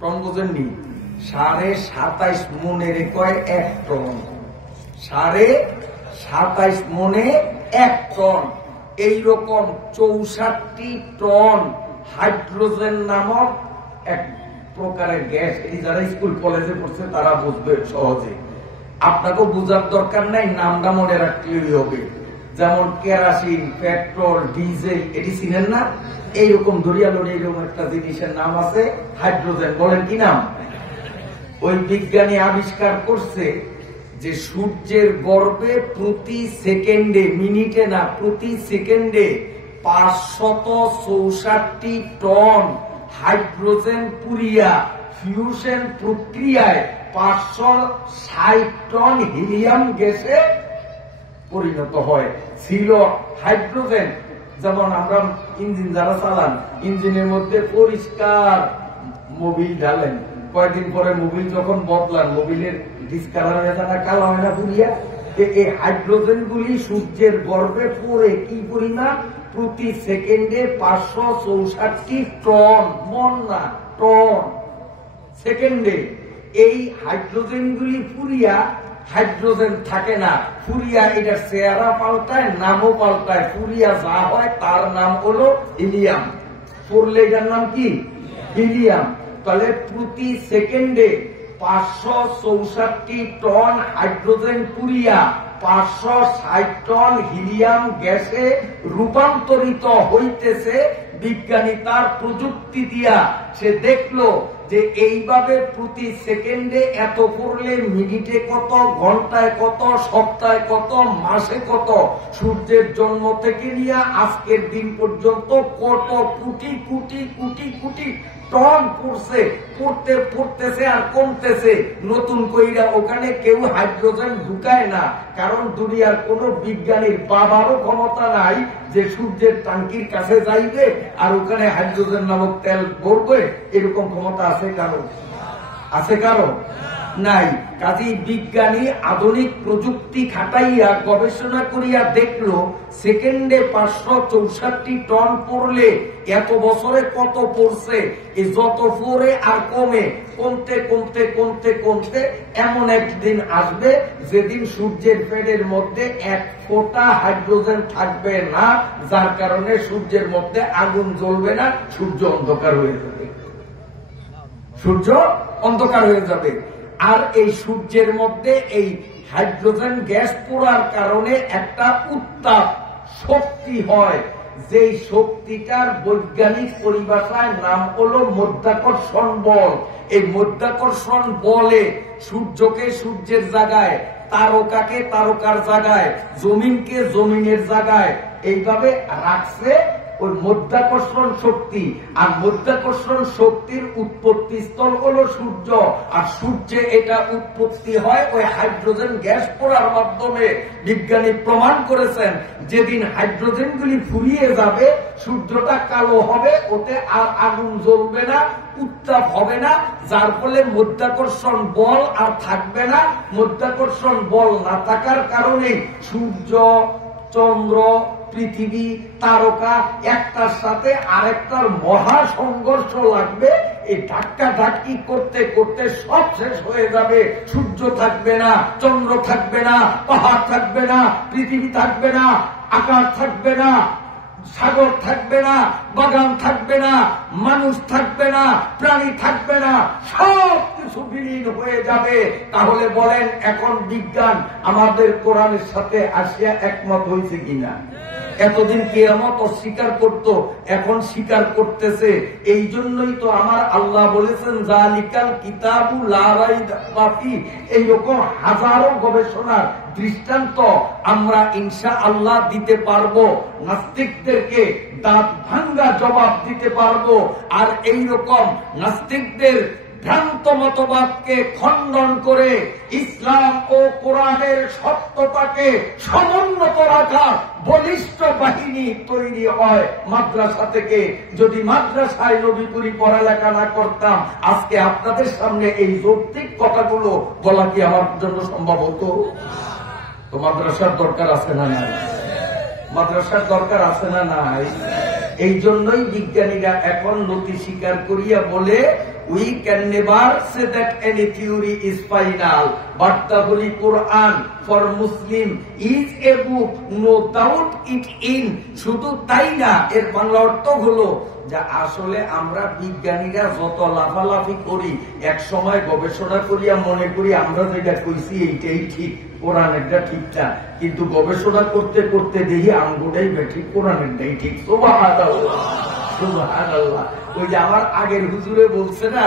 টন বোঝেননি? 27.5 মনের কয় 1 টন, 27.5 মনে 1 টন। এইরকম 64 টন হাইড্রোজেন নামক এক প্রকারের গ্যাস। এই যারা স্কুল কলেজে পড়ছে তারা বুঝবে সহজে, আপনাকেও বোঝার দরকার নাই, নামটা মনে রাখলেই হবে। যেমন কেরাসিন, পেট্রোল, ডিজেল, এটি চিনেন না? এইরকম দরিয়ালড়ি এরকম একটা জিনিসের নাম আছে হাইড্রোজেন। বলেন কি নাম? ওই বিজ্ঞানী আবিষ্কার করছে যে সূর্যের গর্ভে প্রতি সেকেন্ডে, মিনিটে না, প্রতি সেকেন্ডে 564 টন হাইড্রোজেন পুরিয়া ফিউশন প্রক্রিয়ায় 560 টন হিলিয়াম গ্যাসে পরিণত হয়। ছিল হাইড্রোজেন, যেমন আমরা ইঞ্জিন যারা চালান, ইঞ্জিনের মধ্যে পরিষ্কার মোবিল ঢালেন, কয়েকদিন পরে মোবিল যখন বদলান, মোবিলের ডিসকালার হয়ে যায় না, কালো হয় না পুরিয়া। এই হাইড্রোজেন গুলি সূর্যের গর্ভে পড়ে কি পরিমাণ? প্রতি সেকেন্ডে 564 টন, মন না টন, সেকেন্ডে। এই হাইড্রোজেন গুলি পুরিয়া, হাইড্রোজেন থাকে না, ফুরিয়া এটার চেহারা পাল্টায়, নামও পাল্টায়। ফুরিয়া যা হয় তার নাম হলো হিলিয়াম। পড়লে এটার নাম কি? হিলিয়াম। তাহলে প্রতি সেকেন্ডে 564 টন হাইড্রোজেন পুরিয়া 560 টন হিলিয়াম গ্যাসে রূপান্তরিত হইতেছে। বিজ্ঞানী তার প্রযুক্তি দিয়া সে দেখলো যে এইভাবে প্রতি সেকেন্ডে এত করলে মিনিটে কত, ঘন্টায় কত, সপ্তাহে কত, মাসে কত, সূর্যের জন্ম থেকে নিয়ে আজকের দিন পর্যন্ত কত কোটি কোটি কোটি কোটি টন পড়ছে, পড়তেছে আর কমতেছে। নতুন কইরা ওখানে কেউ হাইড্রোজেন ঢুকায় না, কারণ দুনিয়ার কোন বিজ্ঞানীর বাবারও ক্ষমতা নাই যে সূর্যের টাঙ্কির কাছে যাইবে আর ওখানে হাইড্রোজেন নামক তেল ভরবে। এরকম ক্ষমতা আছে কারো? আছে কারো? নাই। কাজেই বিজ্ঞানী আধুনিক প্রযুক্তি খাটাইয়া গবেষণা করিয়া দেখলো সেকেন্ডে 564 টন পড়লে এত বছরে কত পড়ছে। এই যত পড়ে আর কমে, কমতে কমতে কমতে কমতে এমন একদিন আসবে যেদিন সূর্যের পেটের মধ্যে এক ফোঁটা হাইড্রোজেন থাকবে না, যার কারণে সূর্যের মধ্যে আগুন জ্বলবে না, সূর্য অন্ধকার হয়ে যাবে। সূর্য অন্ধকার হয়ে যাবে। আর এই সূর্যের মধ্যে এই হাইড্রোজেন গ্যাস পোড়ার কারণে একটা উত্তাপ শক্তি হয়, যেই শক্তিটার বৈজ্ঞানিক পরিভাষায় নাম হলো মাধ্যাকর্ষণ বল। এই মাধ্যাকর্ষণ বলে সূর্যকে সূর্যের জায়গায়, তারকাকে তারকার জায়গায়, জমিনকে জমিনের জায়গায় এইভাবে রাখছে ওই মাধ্যাকর্ষণ শক্তি। আর মাধ্যাকর্ষণ শক্তির উৎপত্তি স্থল হলো সূর্য। আর সূর্যে এটা উৎপত্তি হয় ওই হাইড্রোজেন গ্যাস পোড়ার মাধ্যমে। বিজ্ঞানী প্রমাণ করেছেন যেদিন হাইড্রোজেন গুলি ফুরিয়ে যাবে, সূর্যটা কালো হবে, ওতে আর আগুন জ্বলবে না, উত্তাপ হবে না, যার ফলে মাধ্যাকর্ষণ বল আর থাকবে না। মাধ্যাকর্ষণ বল না থাকার কারণে সূর্য, চন্দ্র, পৃথিবী, তারকা একটার সাথে আরেকটার মহা সংঘর্ষ লাগবে। এই ধাক্কা ধাক্কি করতে করতে সব শেষ হয়ে যাবে। সূর্য থাকবে না, চন্দ্র থাকবে না, পাহাড় থাকবে না, পৃথিবী থাকবে না, আকাশ থাকবে না, সাগর থাকবে না, বাগান থাকবে না, মানুষ থাকবে না, প্রাণী থাকবে না, সব কিছু বিলীন হয়ে যাবে। তাহলে বলেন এখন বিজ্ঞান আমাদের কোরআনের সাথে আসিয়া একমত হয়েছে কিনা? এতদিন কিয়ামত অস্বীকার করত, এখন স্বীকার করতেছে। এই জন্যই তো আমার আল্লাহ বলেছেন যালিকাল কিতাবু লা রাইবা ফি। এইরকম হাজারো গবেষণার দৃষ্টান্ত আমরা ইনশাআল্লাহ দিতে পারবো, নাস্তিকদেরকে দাঁত ভাঙ্গা জবাব দিতে পারবো। আর এইরকম নাস্তিকদের ভ্রান্ত মতবাদকে খণ্ডন করে ইসলাম ও কোরআনের সত্যতাকে সমুন্নত রাখা বলিষ্ঠ বাহিনী তৈরি হয় মাদ্রাসা থেকে। যদি মাদ্রাসায় নবীপুরি পড়ালেখা না করতাম, আজকে আপনাদের সামনে এই যৌক্তিক কথাগুলো বলা কি আমার জন্য সম্ভব হতো? তো মাদ্রাসার দরকার আছে না নাই? মাদ্রাসার দরকার আছে না নাই? এই জন্যই বিজ্ঞানীরা এখন নতি স্বীকার করিয়া বলে we can never say that any theory is final, but the Holy Quran for Muslim is a book, no doubt it in. শুধু তাই না, এর বাংলা অর্থ হলো যে আসলে আমরা বিজ্ঞানীরা যত লাফালাফি করি, এক সময় গবেষণা করিয়া মনে করি আমরা যেটা কইছি এইটাই ঠিক, কোরআনেরটা ঠিক না, কিন্তু গবেষণা করতে করতে দেখি আমগোটাই বেঠিক, কোরআনেরটাই ঠিক। সুবহানাল্লাহ, সুবহানাল্লাহ। ওই যে আমার আগের হুজুরে বলছে না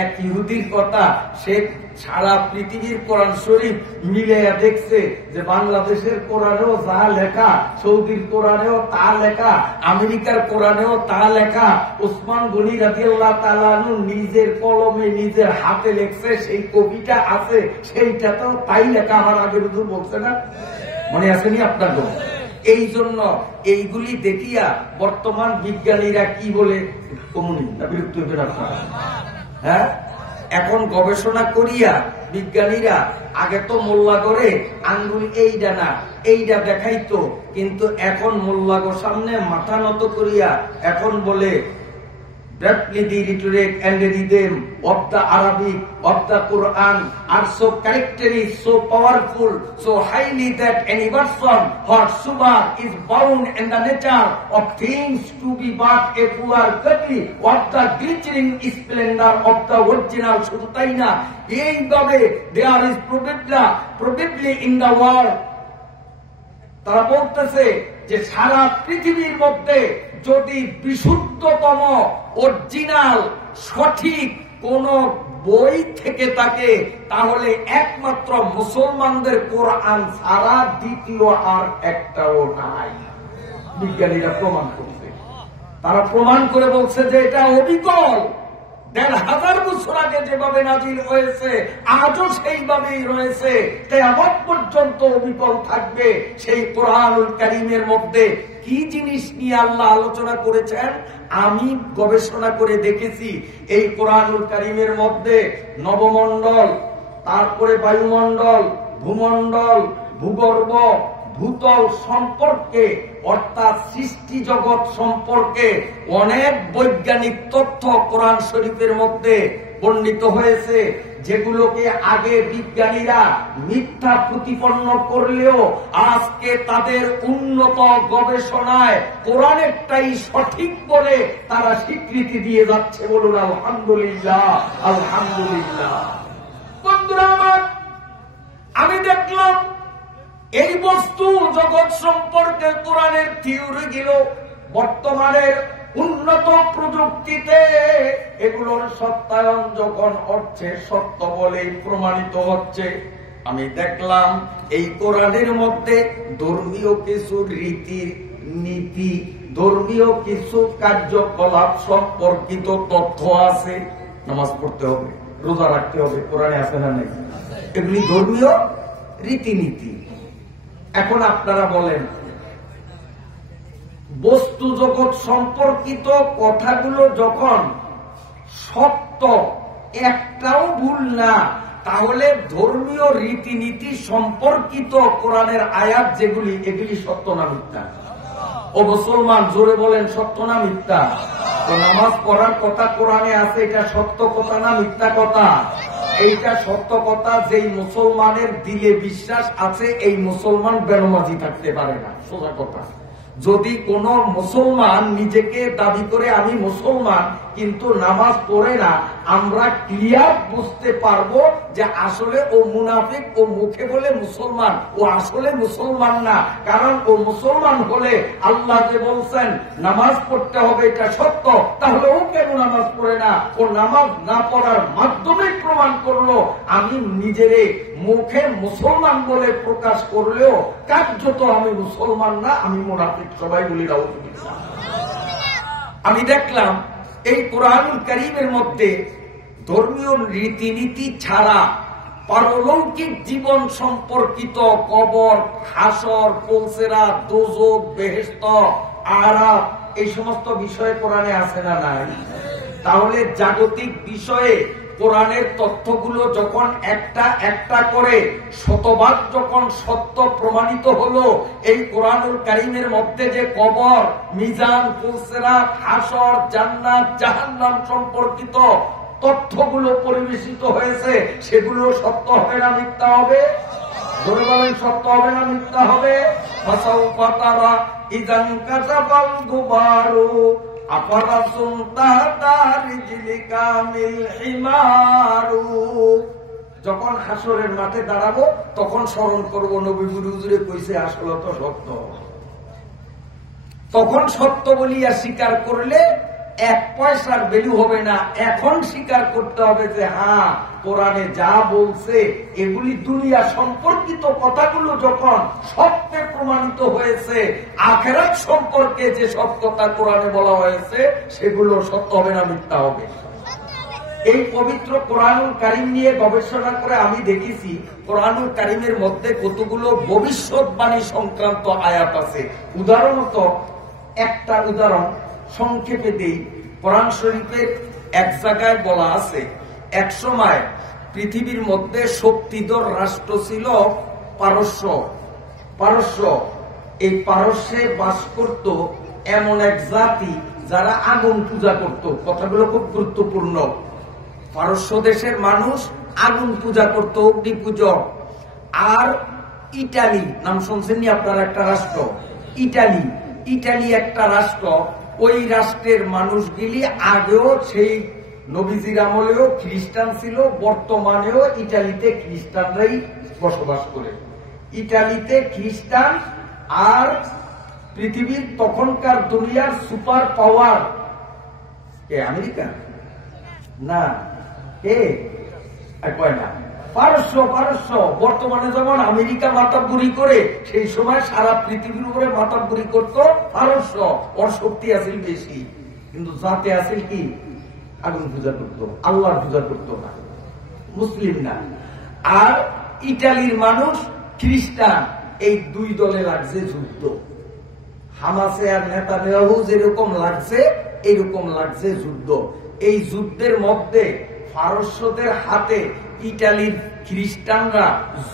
এক ইহুদির কথা, সে সারা পৃথিবীর কোরআন শরীফ মিলাইয়া দেখছে যে বাংলাদেশের কোরআনেও যা লেখা, সৌদির কোরআনেও তা লেখা, আমেরিকার কোরআনেও তা লেখা, ওসমান গনি রাদিয়াল্লাহু তাআলা আনহু নিজের কলমে নিজের হাতে লিখছে, সেই কবিটা আছে, সেইটাতেও তাই লেখা। আমার আগের হুজুর বলছে না, মনে আসেনি আপনার? এই জন্য এইগুলি দেখিয়া বর্তমান বিজ্ঞানীরা কি বলে, কমিউনিস্ট না বিরক্ত হইবেন আপনারা? হ্যাঁ, এখন গবেষণা করিয়া বিজ্ঞানীরা, আগে তো মোল্লাগরে আঙ্গুল এইটা না এইটা দেখাইতো, কিন্তু এখন মোল্লাগর সামনে মাথা নত করিয়া এখন বলে the rhetoric and the rhythm of the Arabic, of the Quran are so characteristic, so powerful, so highly that any person whatsoever is bound in the nature of things to be but a poor copy of the glittering splendor of the original. শুধু তাই না, এইভাবে there is probably in the world, তারা বলতেছে যে সারা পৃথিবীর মধ্যে যদি বিশুদ্ধতম অরিজিনাল সঠিক কোন বই থেকে থাকে তাহলে একমাত্র মুসলমানদের কোরআন ছাড়া দ্বিতীয় আর একটাও নাই। বিজ্ঞানীরা প্রমাণ করছে, তারা প্রমাণ করে বলছে যে এটা অবিকল। ১,৫০০ বছর আগে যেভাবে নাজিল হয়েছে আজও সেইভাবেই রয়েছে, কিয়ামত পর্যন্ত অবিকল থাকবে। সেই কোরআনুল কারীমের মধ্যে কি জিনিস নিয়ে আল্লাহ আলোচনা করেছেন আমি গবেষণা করে দেখেছি। এই কোরআনুল কারীমের মধ্যে নবমণ্ডল, তারপরে বায়ুমণ্ডল, ভূমণ্ডল, ভূগর্ভ, ভূতল সম্পর্কে অর্থাৎ সৃষ্টি জগৎ সম্পর্কে অনেক বৈজ্ঞানিক তথ্য কোরআন শরীফের মধ্যে বর্ণিত হয়েছে, যেগুলোকে আগে বিজ্ঞানীরা মিথ্যা প্রতিপন্ন করলেও আজকে তাদের উন্নত গবেষণায় কোরআনেরটাই সঠিক বলে তারা স্বীকৃতি দিয়ে যাচ্ছে। বলুন আলহামদুলিল্লাহ, আলহামদুলিল্লাহ। বন্ধুরা আমার, আমি দেখলাম এই বস্তু জগৎ সম্পর্কে কোরআনের থিওরি গেল বর্তমানের উন্নত প্রযুক্তিতে এগুলোর সত্যায়ন যখন হচ্ছে, সত্য বলেই প্রমাণিত হচ্ছে। আমি দেখলাম এই কোরআনের মধ্যে ধর্মীয় কিছু রীতি নীতি, ধর্মীয় কিছু কার্যকলাপ সম্পর্কিত তথ্য আছে। নামাজ পড়তে হবে, রোজা রাখতে হবে, কোরআনে আছে না নাই? এগুলি ধর্মীয় রীতিনীতি। এখন আপনারা বলেন, বস্তু জগৎ সম্পর্কিত কথাগুলো যখন সত্য, একটাও ভুল না, তাহলে ধর্মীয় রীতিনীতি সম্পর্কিত কোরআনের আয়াত যেগুলি, এগুলি সত্য না মিথ্যা? ও মুসলমান, জোরে বলেন সত্য না মিথ্যা? তো নামাজ পড়ার কথা কোরআনে আছে, এটা সত্য কথা না মিথ্যা কথা? এইটা সত্য কথা। যেই মুসলমানের দিলে বিশ্বাস আছে এই মুসলমান বেনমাজি থাকতে পারে না, সোজা কথা। যদি কোন মুসলমান নিজেকে দাবি করে আমি মুসলমান কিন্তু নামাজ পড়ে না, আমরা ক্লিয়ার বুঝতে পারবো যে আসলে ও মুনাফিক, ও মুখে বলে মুসলমান, ও আসলে মুসলমান না। কারণ ও মুসলমান হলে আল্লাহ যে বলছেন নামাজ পড়তে হবে এটা সত্য, তাহলে ও কেন নামাজ পড়ে না? ও নামাজ না পড়ার মাধ্যমে প্রমাণ করলো আমি নিজেরে মুখে মুসলমান বলে প্রকাশ করলেও কার্যত আমি মুসলমান না, আমি মুনাফিক। সবাই বলি রাউযুবিল্লাহ। আমি দেখলাম এই কোরআনুল কারীমের মধ্যে ধর্মীয় রীতিনীতি ছাড়া পারলৌকিক জীবন সম্পর্কিত কবর, হাসর, পুলসেরা, দোজখ, বেহেশত, আরাফ, এই সমস্ত বিষয়ে কোরআনে আছে না নাই? তাহলে জাগতিক বিষয়ে কোরআনের তথ্যগুলো যখন একটা একটা করে শতভাগ যখন সত্য প্রমাণিত হলো, এই কোরআনুল কারীমের মধ্যে যে কবর, মিজান, পুলসিরাত, হাসর, জান্নাত, জাহান্নাম সম্পর্কিত তথ্যগুলো পরিবেশিত হয়েছে, সেগুলো সত্য হবে না মিথ্যা হবে? ধরে বলেন সত্য হবে না মিথ্যা হবে? ফাসাউফা তারা ইযান কাসাফাল গুবারু আফারাসুম তাহতা রিজলিকা মিল হিমারু। যখন হাসরের মাঠে দাঁড়াবো তখন স্মরণ করবো নবী হুজুরে কইছে আসলে তো সত্য। তখন সত্য বলিয়া স্বীকার করলে 1 পয়সার ভ্যালু হবে না। এখন স্বীকার করতে হবে যে হ্যাঁ, কোরআনে যা বলছে এগুলি দুনিয়া সম্পর্কিত কথাগুলো যখন সত্যে প্রমাণিত হয়েছে, আখিরাত সম্পর্কে যে সব কথা কোরআনে বলা হয়েছে সেগুলো সত্য হবে না মিথ্যা হবে? এই পবিত্র কোরআনুল কারীম নিয়ে গবেষণা করে আমি দেখেছি কোরআনুল কারীমের মধ্যে কতগুলো ভবিষ্যৎবাণী সংক্রান্ত আয়াত আছে। উদাহরণত একটা উদাহরণ সংক্ষেপে দেই। কোরআন শরীফের এক জায়গায় বলা আছে, এক সময় পৃথিবীর মধ্যে শক্তিধর রাষ্ট্র ছিল পারস্য। এই পারস্যে বাস করত এমন এক জাতি যারা আগুন পূজা করত। কথাগুলো খুব গুরুত্বপূর্ণ। পারস্য দেশের মানুষ আগুন পূজা করত, অগ্নি পূজক। আর ইটালি নাম শুনছেন নি আপনার? একটা রাষ্ট্র ইটালি একটা রাষ্ট্র। ওই রাষ্ট্রের মানুষগুলি আগেও সেই নবীজির আমলেও খ্রিস্টান ছিল, বর্তমানেও ইটালিতে খ্রিস্টানরাই বসবাস করে। ইটালিতে খ্রিস্টান। আর পৃথিবীর তখনকার দুনিয়ার সুপার পাওয়ার কে? আমেরিকা না, কে? কয় না, পারস্য। বর্তমানে যেমন আমেরিকা মাতাবুরি করে, সেই সময় সারা পৃথিবীর উপরে মাতাবুরি করত পারস্য। ওর শক্তি আছিল বেশি, কিন্তু যাতে আছিল কি? আগুন পূজা করত, আল্লাহর পূজা করত না, মুসলিম না। আর ইটালির মানুষ খ্রিস্টান। এই দুই দলে লাগছে যুদ্ধ। হামাসে আর নেতানিয়াহু যেরকম লাগছে, এরকম লাগছে যুদ্ধ। এই যুদ্ধের মধ্যে পারস্যদের হাতে ইটালির খ্রিস্টানরা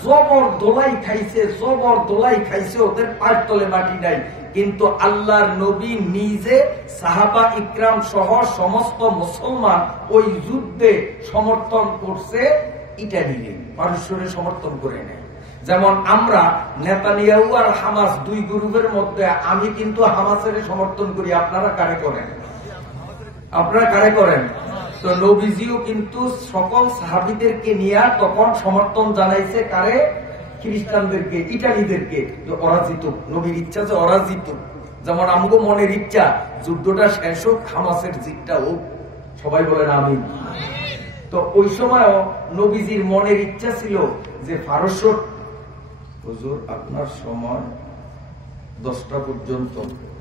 জবর দোলাই খাইছে। ওদের পায়ের তলে মাটি নাই। কিন্তু আল্লাহর নবী নিজে, সাহাবা ইকরাম সহ সমস্ত মুসলমান ওই যুদ্ধে সমর্থন করছে ইটালিকে, পারস্যরে সমর্থন করে নেয়। যেমন আমরা নেতানিয়াহু আর হামাস দুই গ্রুপের মধ্যে, আমি কিন্তু হামাসের সমর্থন করি। আপনারা কারে করেন? তো নবীজিও কিন্তু সকল সাহাবীদেরকে নিয়ে তখন সমর্থন জানাইছে কারে? খ্রিস্টানদেরকে, ইটালিদেরকে। ওরা জিতুক, নবীর ইচ্ছা যে ওরা জিতুক। যেমন আমগো মনের ইচ্ছা যুদ্ধটা শেষ হোক, হামাসের জিতটা হোক। সবাই বলেন আমিন। তো ওই সময়ও নবীজির মনের ইচ্ছা ছিল যে পারস্য, হুজুর আপনার সময় 10টা পর্যন্ত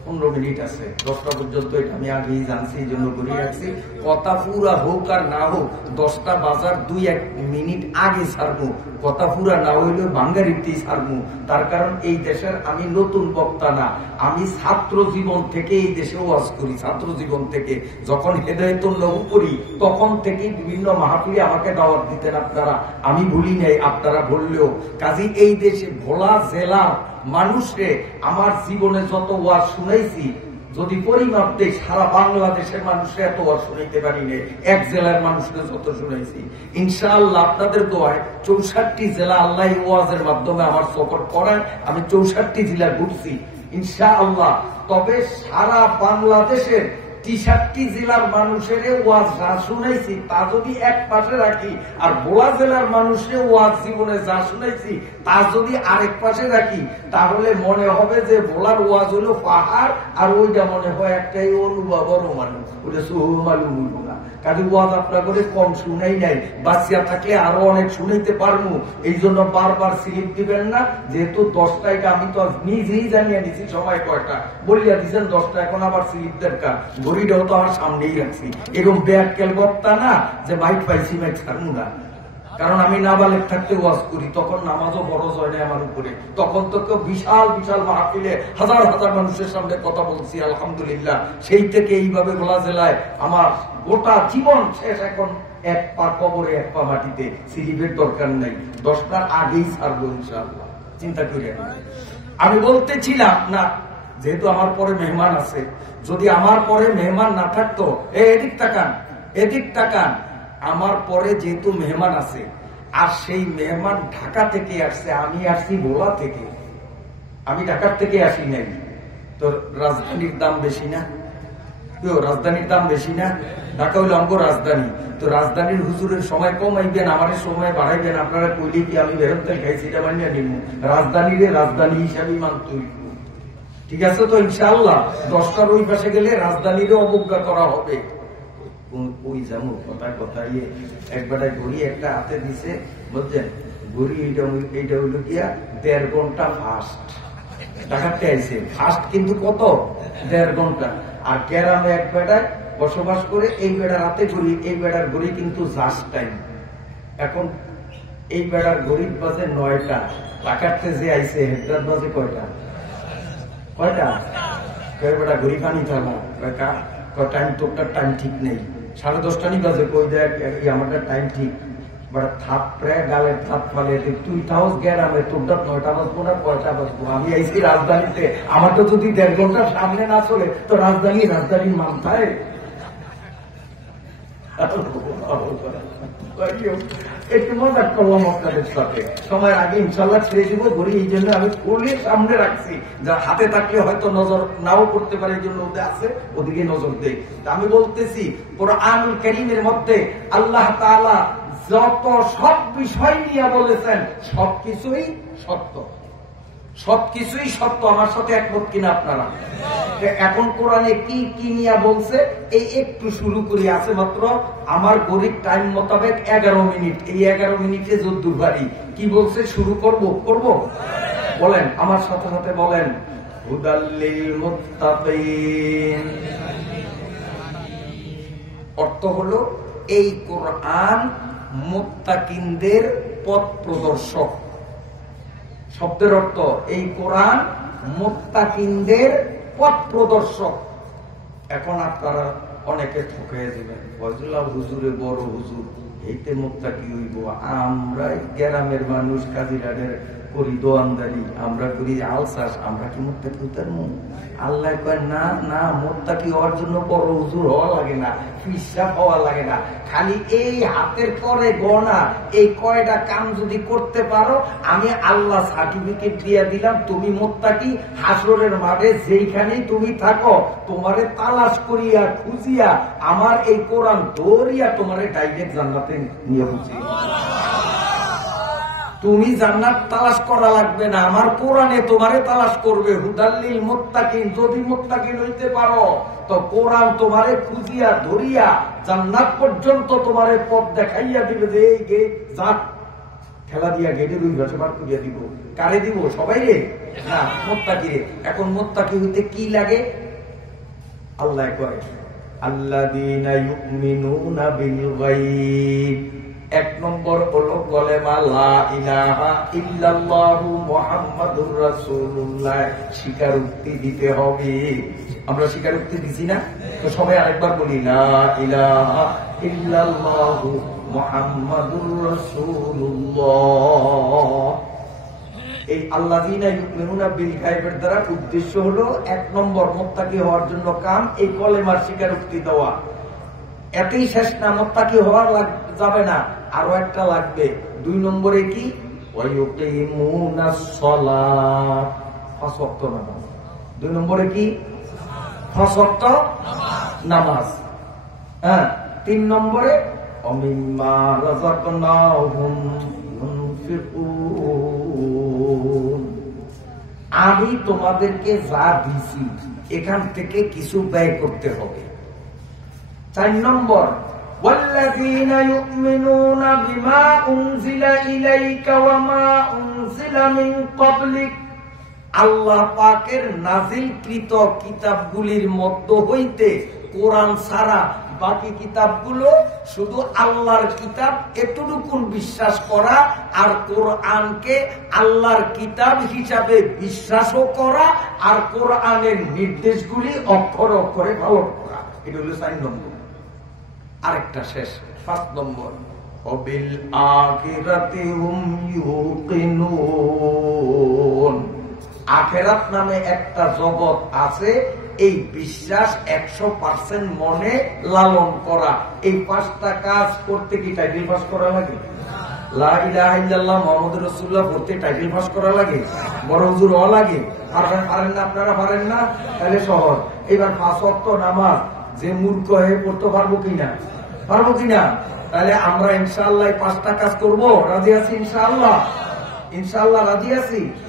15 মিনিট আছে, 10টা পর্যন্ত। এটা আমি আগেই জানছি, এই জন্য করে রাখছি। কথা পুরা হোক আর না হোক, 10টা বাজার 2-1 মিনিট আগে ছাড়বো। কথা পুরা না হইলে বাঙ্গারিতেই ছাড়বো। তার কারণ এই দেশের আমি নতুন বক্তা না, আমি ছাত্র জীবন থেকে এই দেশে ওয়াজ করি। ছাত্র জীবন থেকে যখন হেদায়েতুন নবী করি, তখন থেকে বিভিন্ন মাহফিলে আমাকে দাওয়াত দিতেন আপনারা। আমি ভুলি নাই, আপনারা বললেও। কাজী এই দেশে ভোলা জেলার মানুষে আমার জীবনে যত ওয়াজ শুনাইছি, যদি পরিমাপ দেয় সারা বাংলাদেশের মানুষের এত ওয়াজ শুনাইতে পারি না। এক জেলার মানুষকে যত শুনাইছি, ইনশাআল্লাহ আপনাদের দোয়ায় 64 জেলা আল্লাহ ওয়াজের মাধ্যমে আমার সফর করায় আমি 64 জেলা ঘুরছি ইনশাআল্লাহ। তবে সারা বাংলাদেশের 63 জেলার মানুষের ওয়াজ যা শুনাইছি তা যদি এক পাশে রাখি, আর ভোলা জেলার মানুষের ওয়াজ জীবনে যা শুনাইছি তা যদি আরেক পাশে রাখি, তাহলে মনে হবে যে ভোলার ওয়াজ হলো পাহাড়, আর ওইটা মনে হয় একটাই অনুভব মানুষ, ওটা সুমালুমুল না। কাজে ওয়াজ আপনার করে কম শুনাই নাই, বাঁচিয়া থাকলে আরো অনেক শুনাইতে পারবো। এই জন্য বারবার স্লিপ দিবেন না, যেহেতু 10টা, এটা আমি তো নিজেই জানিয়ে নিছি সময় কয়টা, বলিয়া দিচ্ছেন 10টা, এখন আবার স্লিপ দরকার। ঘড়িটাও তো আমার সামনেই রাখছি। এরকম ব্যাককেল বক্তা না যে মাইক পাইছি মাইক ছাড়বো না। কারণ আমি নাবালেগ থাকতে ওয়াজ করি, তখন নামাজও বড় হয় না আমার উপরে। তখন তো কেউ বিশাল মাহফিলে হাজার হাজার মানুষের সামনে কথা বলছি, আলহামদুলিল্লাহ। সেই থেকে এইভাবে ভোলা জেলায় আমার গোটা জীবন শেষ। এখন এক পা কবরে, এক পা মাটিতে। সিরিপের দরকার নেই, 10টার আগেই ছাড়বো ইনশাআল্লাহ, চিন্তা করি। আমি বলতেছিলাম না, যেহেতু আমার পরে মেহমান আছে, যদি আমার পরে মেহমান না থাকতো, এদিক তাকান, আমার পরে যেহেতু মেহমান আছে, আর সেই মেহমান ঢাকা থেকে আসছে, আমি আসছি ভোলা থেকে। আমি ঢাকার থেকে আসি নাই। তো রাজধানীর দাম বেশি না? রাজধানীর দাম বেশি না? ঢাকা হইল অঙ্গ রাজধানী। তো রাজধানীর হুজুরের সময় কমাইবেন, আমার সময় বাড়াইবেন। আপনারা কইলে কি আমি বেরোতে তেল খাইছি, এটা মানিয়ে নিব। রাজধানীরে রাজধানী হিসাবেই মানতে হইব। ঠিক আছে তো ইনশাআল্লাহ। 10টার ওই পাশে গেলে রাজধানীরও অবজ্ঞা করা হবে। ওই যেমন কথায় একবার ঘড়ি একটা হাতে দিছে, বুঝছেন? ঘড়ি এইটা হইল গিয়া 1.5 ঘন্টা ফাস্ট। ঢাকাতে আইছে ফাস্ট, কিন্তু কত? 1.5 ঘন্টা। আর ক্যারামে এক বেটায় বসবাস করে। এই বেড়া রাতে ঘুরি, এই বেড়ার ঘড়ি কিন্তু জাস্ট টাইম। এখন এই বেড়ার ঘড়ির বাজে 9টা, টাকাতে যে আইসে হেডার বাজে কয়টা? বেড়া ঘড়ি পানি থাকা টাইম, তোরটার টাইম ঠিক নেই, 10:30টা নি বাজে, কই দেখ আমাদের টাইম ঠিক। থাপ প্রায় গালের থাপ ফালে, তুই তাহস গ্যারামে, তোরটা 9টা বাজবো না 5টা বাজবো। আমি আইসি রাজধানীতে, আমার তো যদি 1.5 ঘন্টা সামনে না চলে তো রাজধানীর মানতায়। একটু মজা করলাম আপনাদের সাথে, সময়ের আগে ইনশাল্লাহ ছেড়ে দিব ঘড়ি। এই জন্য আমি কোলে সামনে রাখছি, যা হাতে থাকলে হয়তো নজর নাও করতে পারে, এই জন্য ওদের আছে, ওদিকে নজর দেয়। আমি বলতেছি কোরআনুল কারীমের মধ্যে আল্লাহ তাআলা যত সব বিষয় নিয়ে বলেছেন সবকিছুই সত্য, সবকিছুই সত্য। আমার সাথে একমত কিনা আপনারা? এখন কোরআনে কি কি নিয়ে বলছে এই একটু শুরু করি। আছে মাত্র আমার গরিব টাইম মোতাবেক 11 মিনিট, এই 11 মিনিটে যদ্দুর পারি কি বলছে শুরু করব। বলেন আমার সাথে সাথে বলেন, হুদাল্লিল মুত্তাকিন। অর্থ হলো এই কোরআন মুত্তাকিনদের পথ প্রদর্শক। শব্দের অর্থ এই কোরআন মুত্তাকিনদের পথ প্রদর্শক। এখন আপনারা অনেকে ঠকে দিবেন, ফজলুল্লাহ হুজুরে বড় হুজুর, এইতে মুত্তাকি হইব। আমরা গ্রামের মানুষ, কাজিরাটের করি দোয়ানদারি, আমরা করি আলসাস, আমরা কি মুত্তাকি হইতে পারবো? আল্লাহ কয় না না, মুত্তাকি হওয়ার জন্য বড় হুজুর হওয়া লাগে না, ফিসাব হওয়া লাগে না, খালি এই হাতের পরে গণা এই কয়টা কাম যদি করতে পারো, আমি আল্লাহ সার্টিফিকেট দিয়ে দিলাম তুমি মুত্তাকি। হাসরের মাঠে যেইখানেই তুমি থাকো, তোমারে তালাশ করিয়া খুঁজিয়া আমার এই কোরআন ধরিয়া তোমারে ডাইরেক্ট জান্নাতে নিয়ে বুঝি। তুমি জান্নাত তালাশ করা লাগবে না, আমার কোরআনে তোমারে তালাশ করবে। হুদাল্লিল মুত্তাকিন, যদি মুত্তাকিন হইতে পারো তো কোরআন তোমারে খুঁজিয়া ধরিয়া জান্নাত পর্যন্ত তোমারে পথ দেখাইয়া দিবে, যে এই গেট যা খেলা দিয়া গেটে 2 বছর বার করিয়া দিব। কারে দিব? সবাই রে না, মুত্তাকি। এখন মুত্তাকি হইতে কি লাগে? আল্লাহ কয় আল্লাযীনা ইউমিনুনা বিল গায়ব। 1 নম্বর হলো কলেমা লা ইলাহা ইল্লাল্লাহু মুহাম্মাদুর রাসূলুল্লাহ, স্বীকারোক্তি দিতে হবে। আমরা স্বীকারোক্তি দিছি না? তো সবাই আরেকবার বলি, লা ইলাহা ইল্লাল্লাহু মুহাম্মাদুর রাসূলুল্লাহ। এই আল্লাযীনা ইউমিনুনা বিল গায়বের দ্বারা উদ্দেশ্য হলো 1 নম্বর মুত্তাকি হওয়ার জন্য কাম এই কলেমার স্বীকারোক্তি দেওয়া। এতেই শেষ না, মুত্তাকি হওয়া যাবে না, আরো একটা লাগবে। 2 নম্বরে কি? ওয়ায়ুকিমুনাস সালাত, 5 ওয়াক্ত নামাজ। 2 নম্বরে কি? 5 ওয়াক্ত নামাজ। হ্যাঁ। 3 নম্বরে অমিম্মা রাযাকনাহুম ইউনফিকুন, আমি তোমাদেরকে যা দিছি এখান থেকে কিছু ব্যয় করতে হবে। 4 নম্বর والذين يؤمنون بما أنزل إليك وما أنزل من قبلك, আল্লাহ পাকের নাজিলকৃত কিতাবগুলির মধ্য হইতে কোরআন ছাড়া বাকি কিতাবগুলো শুধু আল্লাহর কিতাব এতটুকু বিশ্বাস করা, আর কোরআনকে আল্লাহর কিতাব হিসাবে বিশ্বাসও করা, আর কোরআনের নির্দেশগুলি অক্ষর অক্ষরে পালন করা। এটা হলো 4 নম্বর। আরেকটা শেষ 5 নম্বর, ওয়াবিল আখিরাতি হুম ইউকিনুন, আখিরাত নামে একটা জগৎ আছে, এই বিশ্বাস 100% মনে লালন করা। এই 5টা কাজ করতে কি টাইটেল পাস করা লাগে? লা ইলাহা ইল্লাল্লাহ মুহাম্মাদুর রাসূলুল্লাহ পড়তে টাইটেল পাস করা লাগে? বড় হুজুর হওয়া লাগে? পারেন না আপনারা? পারেন না? তাহলে সহজ। এবার 5 ওয়াক্ত নামাজ যে মূর্খ হয়ে পড়তে পারবো কিনা? তাহলে আমরা ইনশাআল্লাহ 5টা কাজ করবো। রাজি আছি? ইনশাআল্লাহ রাজি আছি।